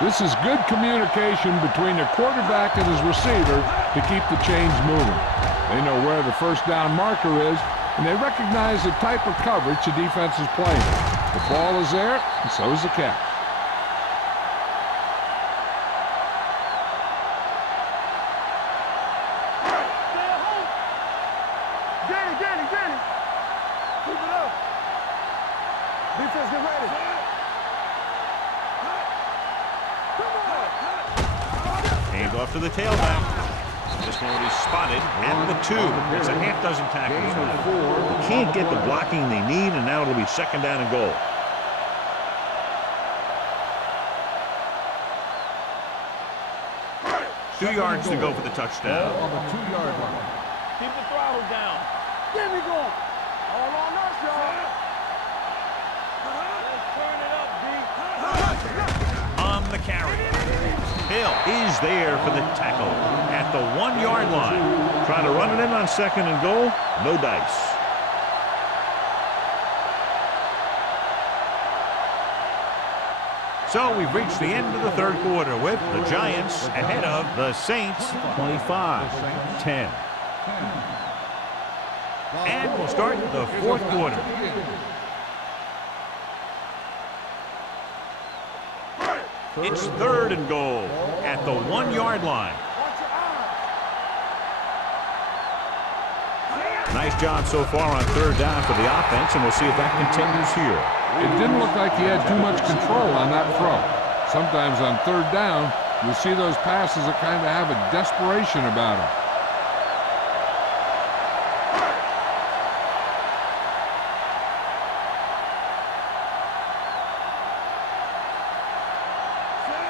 This is good communication between the quarterback and his receiver to keep the chains moving. They know where the first down marker is, and they recognize the type of coverage the defense is playing. The ball is there, and so is the catch. Danny. Keep it up. Defense, get ready. Hand off to the tailback. This one will be spotted at the 2. It's a half dozen tackles. They can't get the blocking they need, and now it'll be 2nd down and goal. Two yards to go for the touchdown. On the 2-yard line. Keep the throttle down. Get me going. All on us, y'all. Let's turn it up, D. On the carry. Hill is there for the tackle at the 1-yard line. Trying to run it in on 2nd and goal. No dice. So we've reached the end of the 3rd quarter with the Giants ahead of the Saints 25-10. And we'll start the 4th quarter. It's 3rd and goal at the 1-yard line. Nice job so far on 3rd down for the offense, and we'll see if that continues here. It didn't look like he had too much control on that throw. Sometimes on 3rd down, you'll see those passes that kind of have a desperation about them.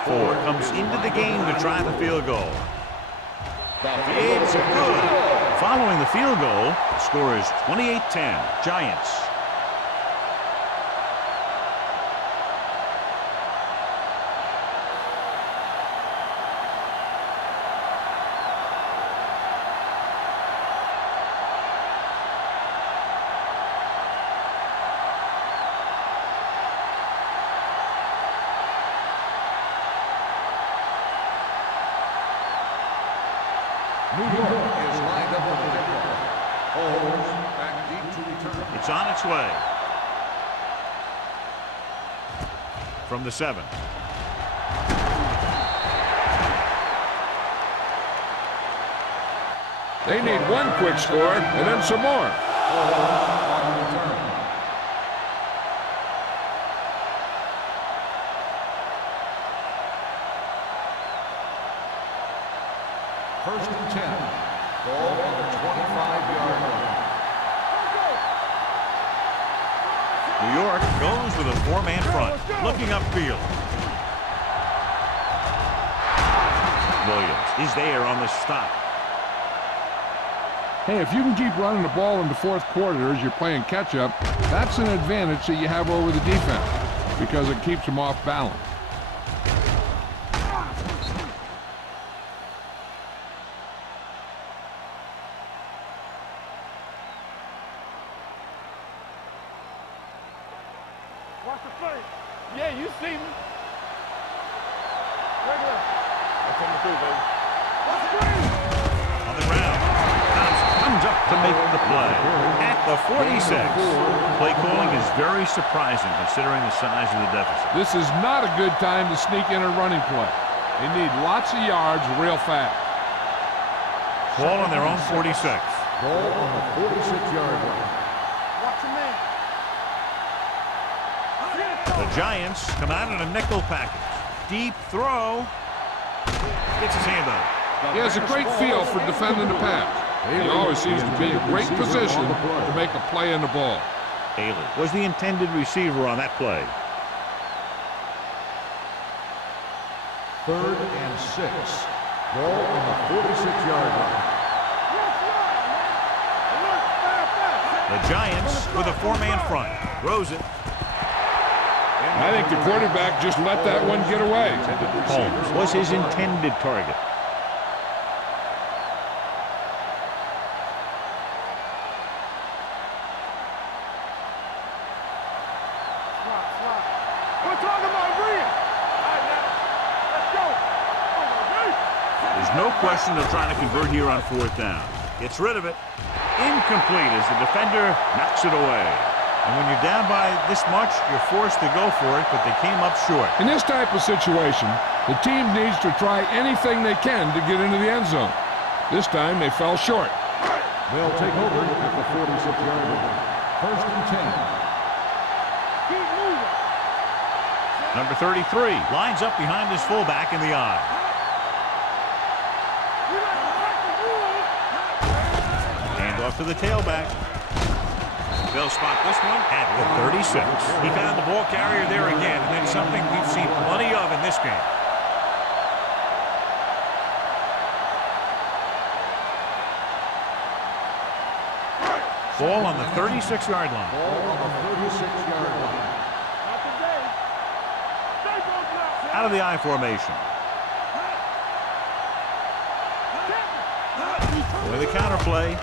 Ford comes into the game to try the field goal. It's good. Following the field goal, the score is 28-10, Giants. New York is lined up with the kickoff. Holmes back deep to return. It's on its way. From the 7. They need one quick score and then some more. Holmes on return. First and 10. Ball on the 25-yard line. New York goes with a 4-man front, looking upfield. Williams is there on the stop. Hey, if you can keep running the ball in the fourth quarter as you're playing catch-up, that's an advantage that you have over the defense because it keeps them off balance. Watch the face. Yeah, you see me. Regular. That's on the two, baby. Watch the screen. On the ground. Comes up to make the play. At the 46. Play calling is very surprising considering the size of the deficit. This is not a good time to sneak in a running play. They need lots of yards real fast. Ball on their own 46. Ball on the 46-yard line. Watch your man. The Giants come out in a nickel package. Deep throw. Gets his hand on it. He has a great feel for defending the pass. He always seems to be in great position to make a play in the ball. Haley was the intended receiver on that play. 3rd and 6. Ball on the 46-yard line. The Giants with a 4-man front. Throws it. I think the quarterback just let that one get away. Holmes was his intended target. We're talking about Rhea. All right, now. Let's go. There's no question they're trying to convert here on 4th down. Gets rid of it. Incomplete as the defender knocks it away. And when you're down by this much, you're forced to go for it, but they came up short. In this type of situation, the team needs to try anything they can to get into the end zone. This time they fell short. They'll take over at the 46-yard line. 1st and 10. Keep moving. Number 33 lines up behind his fullback in the eye. We like to break the rules. Hand off to the tailback. They'll spot this one at the 36. He found the ball carrier there again, and then something we've seen plenty of in this game. Ball on the 36-yard line. Ball on the 36-yard line. Not today. Stay both now. Out of the I formation. With the counter play.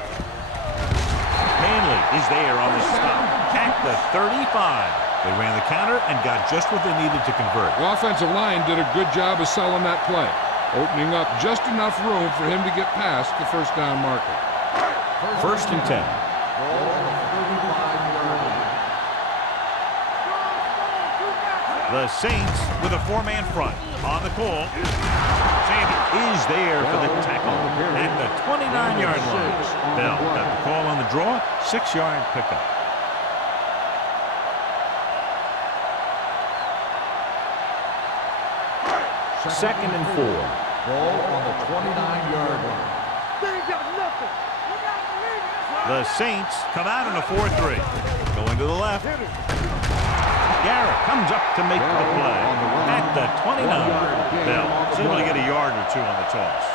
Manley is there on the stop. At the 35. They ran the counter and got just what they needed to convert. The offensive line did a good job of selling that play, opening up just enough room for him to get past the 1st down marker. 1st and 10. Ball on the 35-yard line. The Saints with a 4-man front on the call. Sandy is there for the tackle at the 29-yard line. Bell got the call on the draw, 6-yard pickup. Second and 4. Ball on the 29-yard line. They ain't got nothing. You gotta believe it. The Saints come out in a 4-3. Going to the left. Garrett comes up to make the play at the 29. Bell is able to get a yard or two on the toss.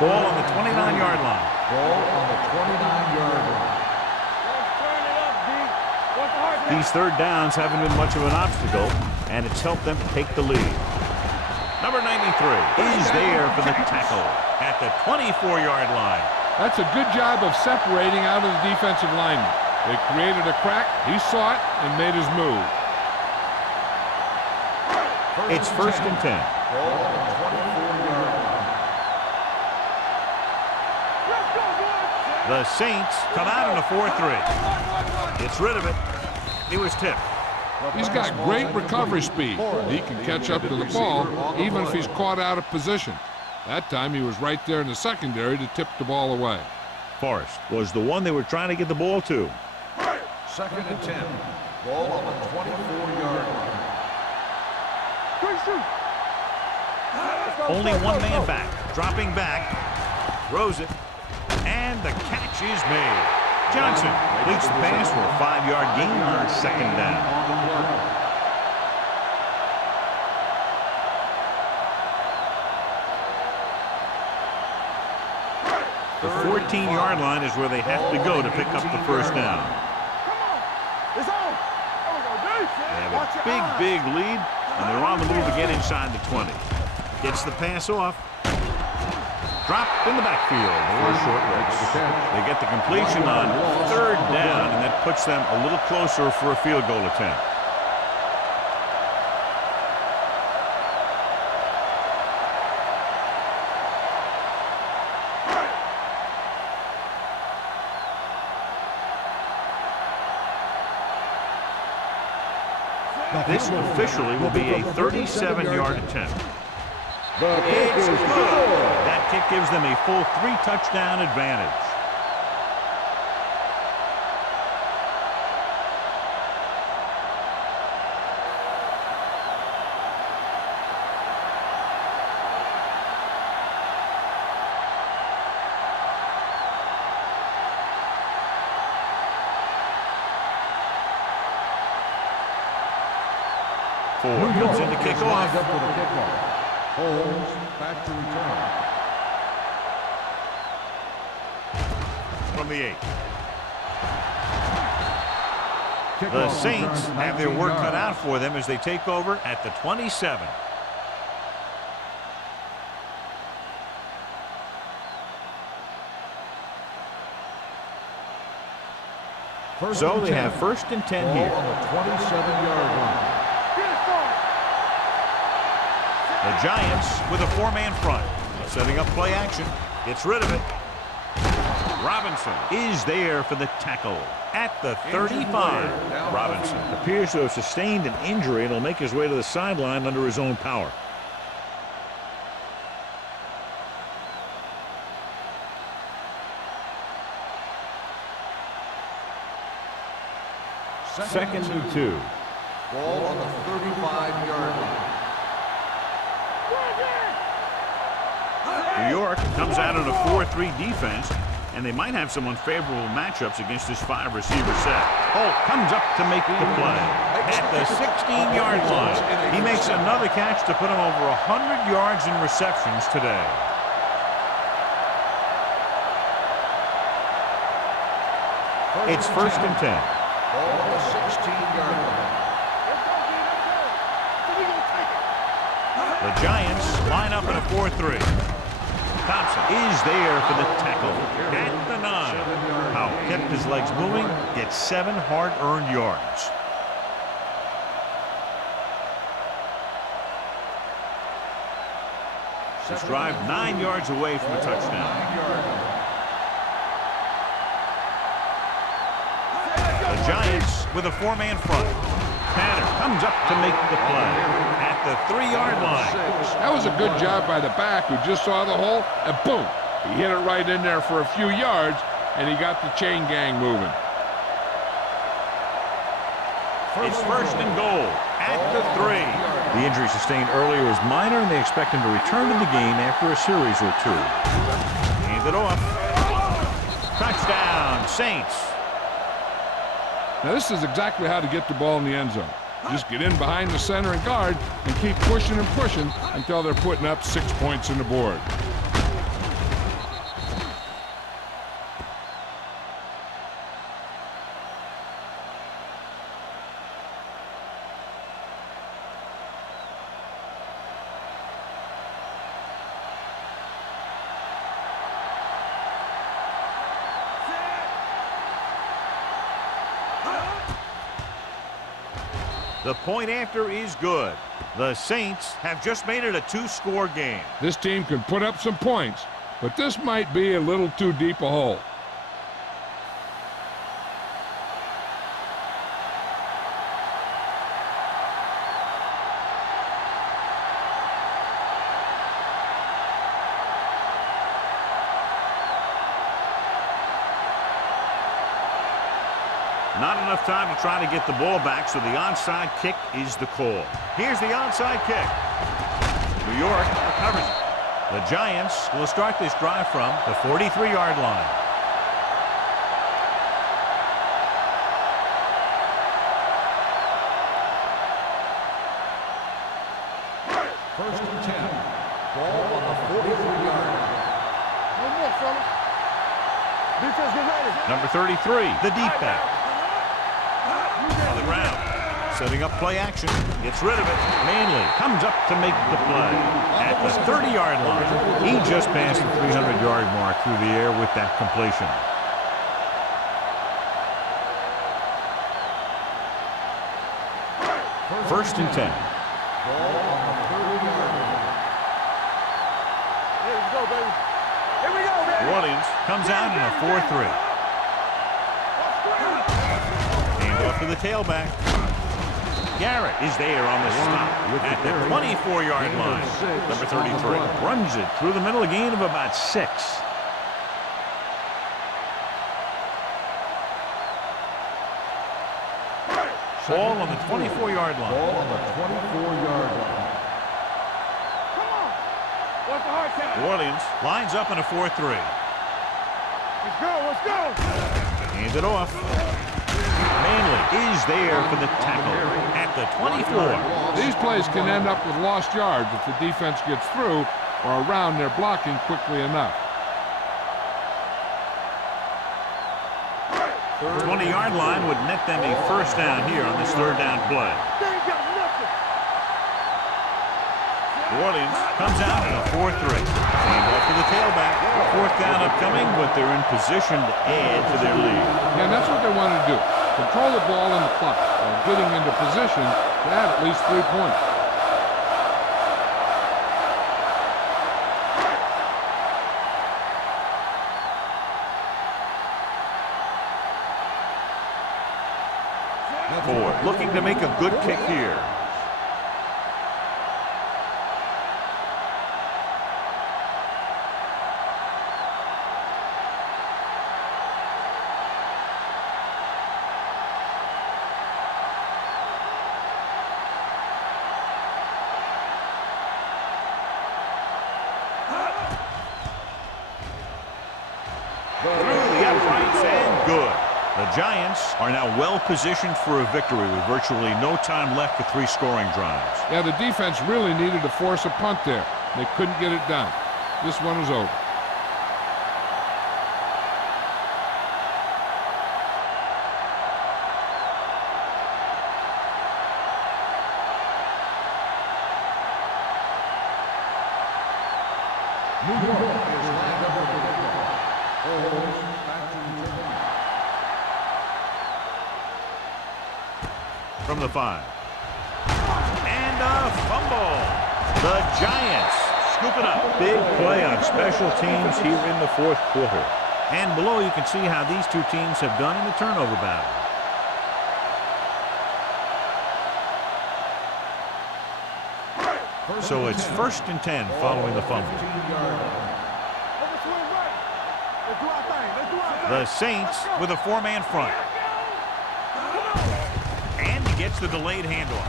Ball on the 29-yard line. Ball on the 29-yard line. Let's turn it up, D. What's the heart? These 3rd downs haven't been much of an obstacle, and it's helped them take the lead. Number 93 is there for the tackle at the 24-yard line. That's a good job of separating out of the defensive lineman. They created a crack, he saw it, and made his move. It's 1st and 10. Ball on the 24-yard line. Let's go, boys. The Saints come out in a 4-3. Gets rid of it. It was tipped. He's got great recovery speed. He can catch up to the ball even if he's caught out of position. That time he was right there in the secondary to tip the ball away. Forrest was the one they were trying to get the ball to. 2nd and 10. Ball on the 24-yard line. Quick shoot. Only one man back. Dropping back. Throws it. And the catch is made. Johnson completes the pass for a 5-yard gain on 2nd down. The 14-yard line is where they have to go to pick up the first down. It's on. They have a big lead, and they're on the move again inside the 20. Gets the pass off. Dropped in the backfield. More short routes. They get the completion on third down, and that puts them a little closer for a field goal attempt. This officially will be a 37-yard attempt. It's good. That kick gives them a full 3-touchdown advantage. Ford comes in to kick off. Holmes back to return. From the 8. The Saints have their work cut out for them as they take over at the 27. So they have 1st and 10 here. On the 27-yard line. The Giants with a 4-man front. Setting up play action. Gets rid of it. Robinson is there for the tackle at the 35. Robinson appears to have sustained an injury and will make his way to the sideline under his own power. Second and 2. Ball on the 35-yard line. New York comes out in a 4-3 defense, and they might have some unfavorable matchups against this 5-receiver set. Holt comes up to make the play at the 16-yard line. He makes another catch to put him over 100 yards in receptions today. It's 1st and 10. Ball on the 16-yard line. The Giants line up in a 4-3. Thompson is there for the tackle at the 9. Powell kept his legs moving, gets 7 hard-earned yards. This drive 9 yards away from a touchdown. The Giants with a 4-man front. Tanner comes up to make the play at the 3-yard line. That was a good job by the back who just saw the hole, and boom, he hit it right in there for a few yards, and he got the chain gang moving. It's 1st and goal at the 3. The injury sustained earlier was minor, and they expect him to return to the game after a series or 2. Hand it off. Touchdown, Saints. Now, this is exactly how to get the ball in the end zone. Just get in behind the center and guard and keep pushing and pushing until they're putting up 6 points on the board. The point after is good. The Saints have just made it a 2-score game. This team can put up some points, but this might be a little too deep a hole. Not enough time to try to get the ball back, so the onside kick is the call. Here's the onside kick. New York recovers it. The Giants will start this drive from the 43-yard line. First and 10. Ball on the 43-yard line. No more, fella. Defense, get ready. Number 33, the deep back. On the ground. Setting up play action. Gets rid of it. Manley comes up to make the play. At the 30-yard line. He just passed the 300-yard mark through the air with that completion. First and 10. Ball on the 30-yard line. Here we go, baby. Here we go, baby. New Orleans comes out in a 4-3. Hand off to the tailback. Garrett is there on the stop at the 24-yard line. Number 33 runs it through the middle, a gain of about 6. Ball on the 24-yard line. Ball on the 24-yard line. Come on. What's the hard count? New Orleans lines up in a 4-3. Let's go, let's go. Hand it off. Manley is there for the tackle at the 24. These plays can end up with lost yards if the defense gets through or around their blocking quickly enough. 20-yard line would net them a first down here on this third down play. They ain't got nothing. New Orleans comes out in a 4-3. Hand off to the tailback. Fourth down upcoming, but they're in position to add to their lead. Yeah, that's what they want to do. Control the ball in the clock while getting into position to add at least 3 points. Ford looking to make a good kick here. Through the uprights and good. The Giants are now well positioned for a victory with virtually no time left for 3 scoring drives. Yeah, the defense really needed to force a punt there. They couldn't get it done. This one is over. New York is lined up with the kickoff. Holds back to return. From the 5. And a fumble. The Giants scoop it up. Big play on special teams here in the fourth quarter. And below you can see how these two teams have done in the turnover battle. So it's first and 10 following the fumble. Let's swing right. Let's do our thing. Let's do our thing. The Saints with a 4-man front. And he gets the delayed handoff.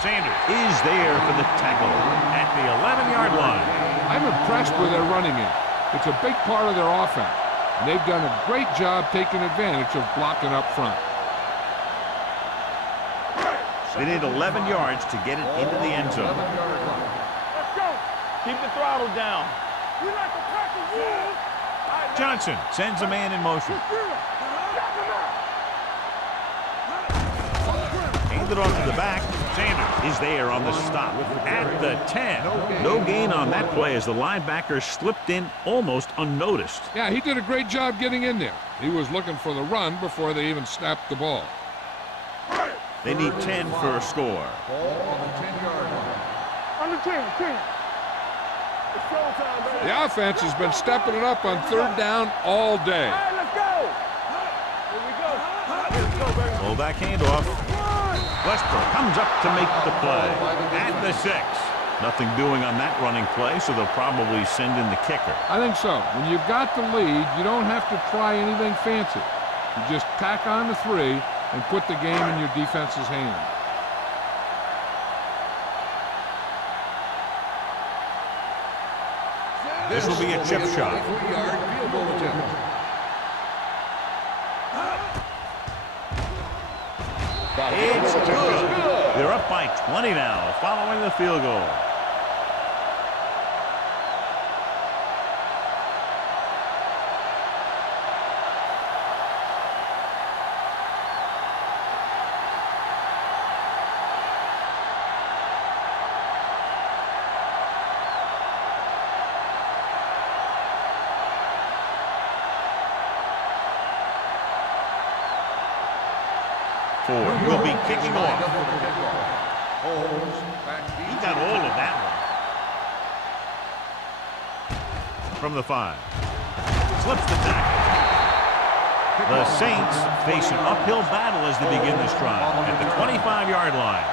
Sanders is there for the tackle at the 11-yard line. I'm impressed with their running game. It's a big part of their offense. And they've done a great job taking advantage of blocking up front. They need 11 yards to get it into the end zone. Let's go. Keep the throttle down. We like to practice rules. Johnson sends a man in motion. Hand it off to the back. Sanders is there on the stop at the 10. No gain on that play as the linebacker slipped in almost unnoticed. Yeah, he did a great job getting in there. He was looking for the run before they even snapped the ball. They need 10 for a score. Ball on the 10-yard line. On the 10. It's showtime, baby. The offense has been stepping it up on third down all day. All right, let's go. Here we go. Let's go, baby. Full back handoff. Westbrook comes up to make the play at the 6. Nothing doing on that running play, so they'll probably send in the kicker. I think so. When you've got the lead, you don't have to try anything fancy. You just tack on the 3 and put the game in your defense's hands. This will be a chip shot. 23-yard field goal attempt. It's good. They're up by 20 now following the field goal. 4. Will be kicking off. Holmes back deep. He got all of that one. From the 5. Slips the tackle. The Saints face an uphill battle as they begin this drive at the 25-yard line.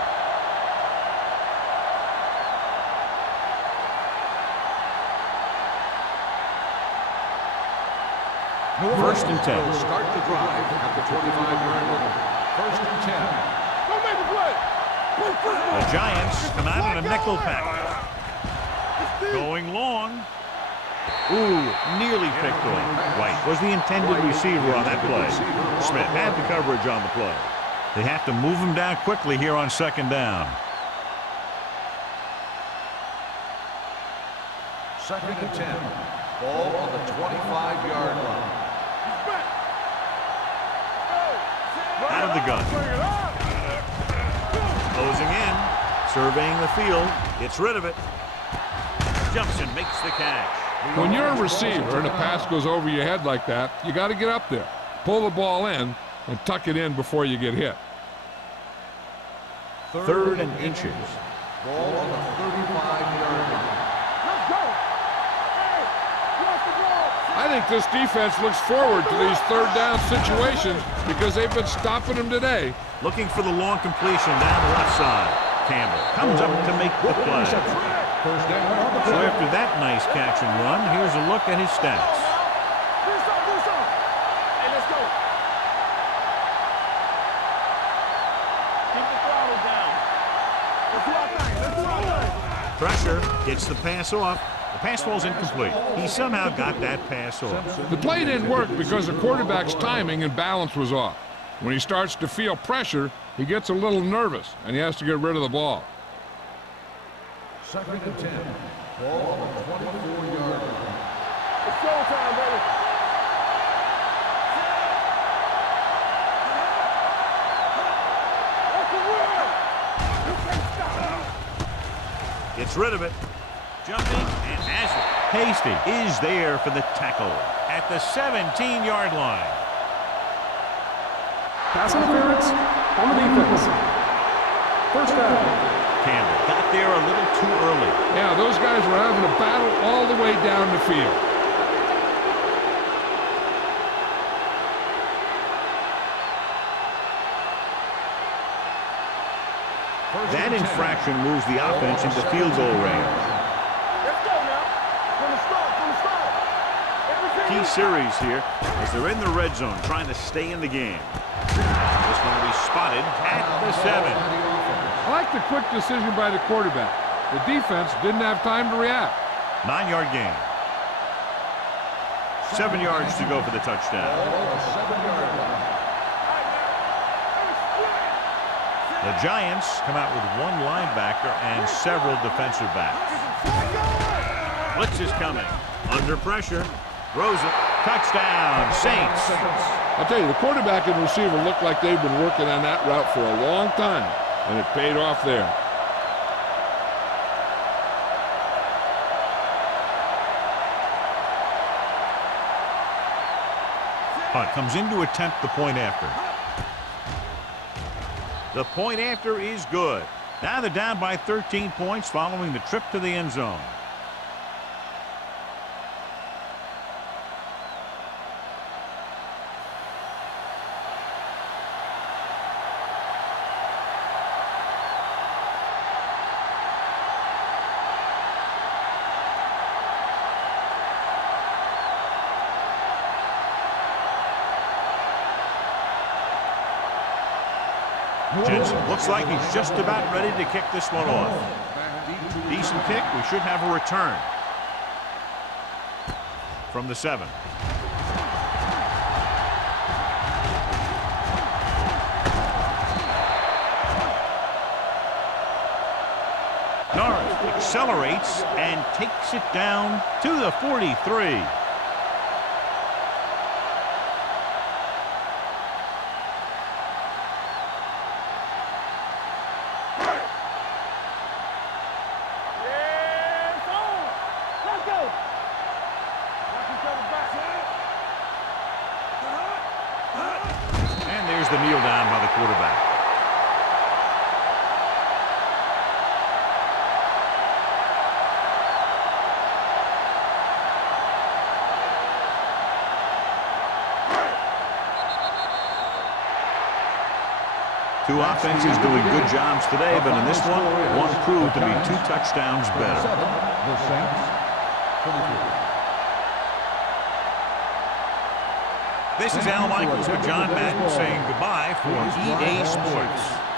First and 10. Start the drive at the 25-yard line. First and 10. Don't make a play. The Giants come out in a nickel package. Going long. Ooh, nearly picked off. White was the intended receiver on that play. Smith had the coverage on the play. They have to move him down quickly here on second down. Second and 10. Ball on the 25-yard line. Out of the gun. Closing in. Surveying the field. Gets rid of it. Jumps and makes the catch. When you're a receiver and a pass goes over your head like that, you got to get up there, pull the ball in, and tuck it in before you get hit. Third and inches. Ball on the 35-yard line. Let's go. Hey, watch the ball. I think this defense looks forward to these third down situations because they've been stopping them today. Looking for the long completion down the left side. Campbell comes up to make the play. First down. So after that nice catch and run, here's a look at his stats. Do something. Hey, let's go. Keep the throttle down. Let's do our thing. Let's do our thing. Pressure gets the pass off. The pass falls incomplete. He somehow got that pass off. The play didn't work because the quarterback's timing and balance was off. When he starts to feel pressure, he gets a little nervous, and he has to get rid of the ball. Second and 10. Ball on the 24-yard line. It's showtime, baby. That's the win. You can't stop. Gets rid of it. Jumping and has it. Hasty is there for the tackle at the 17-yard line. Pass interference on the defense. First down. Campbell got there a little too early. Yeah, those guys were having a battle all the way down the field. That infraction moves the offense into field goal range. Let's go now. From the start. Key series here as they're in the red zone trying to stay in the game. This one will be spotted at the 7. I like the quick decision by the quarterback. The defense didn't have time to react. 9-yard gain. 7 yards to go for the touchdown. Ball on the 7-yard line. The Giants come out with one linebacker and several defensive backs. Blitz is coming. Under pressure. Throws it. Touchdown, Saints. I'll tell you, the quarterback and receiver look like they've been working on that route for a long time, and it paid off there. Punt comes in to attempt the point after. The point after is good. Now they're down by 13 points following the trip to the end zone. Jensen looks like he's just about ready to kick this one off. Decent kick. We should have a return. From the 7. Norris accelerates and takes it down to the 43. The kneel down by the quarterback. Two offenses doing good jobs today, but in this one proved to be 2 touchdowns better. The Saints, 23. This is Al Michaels with John Madden saying goodbye for EA Sports.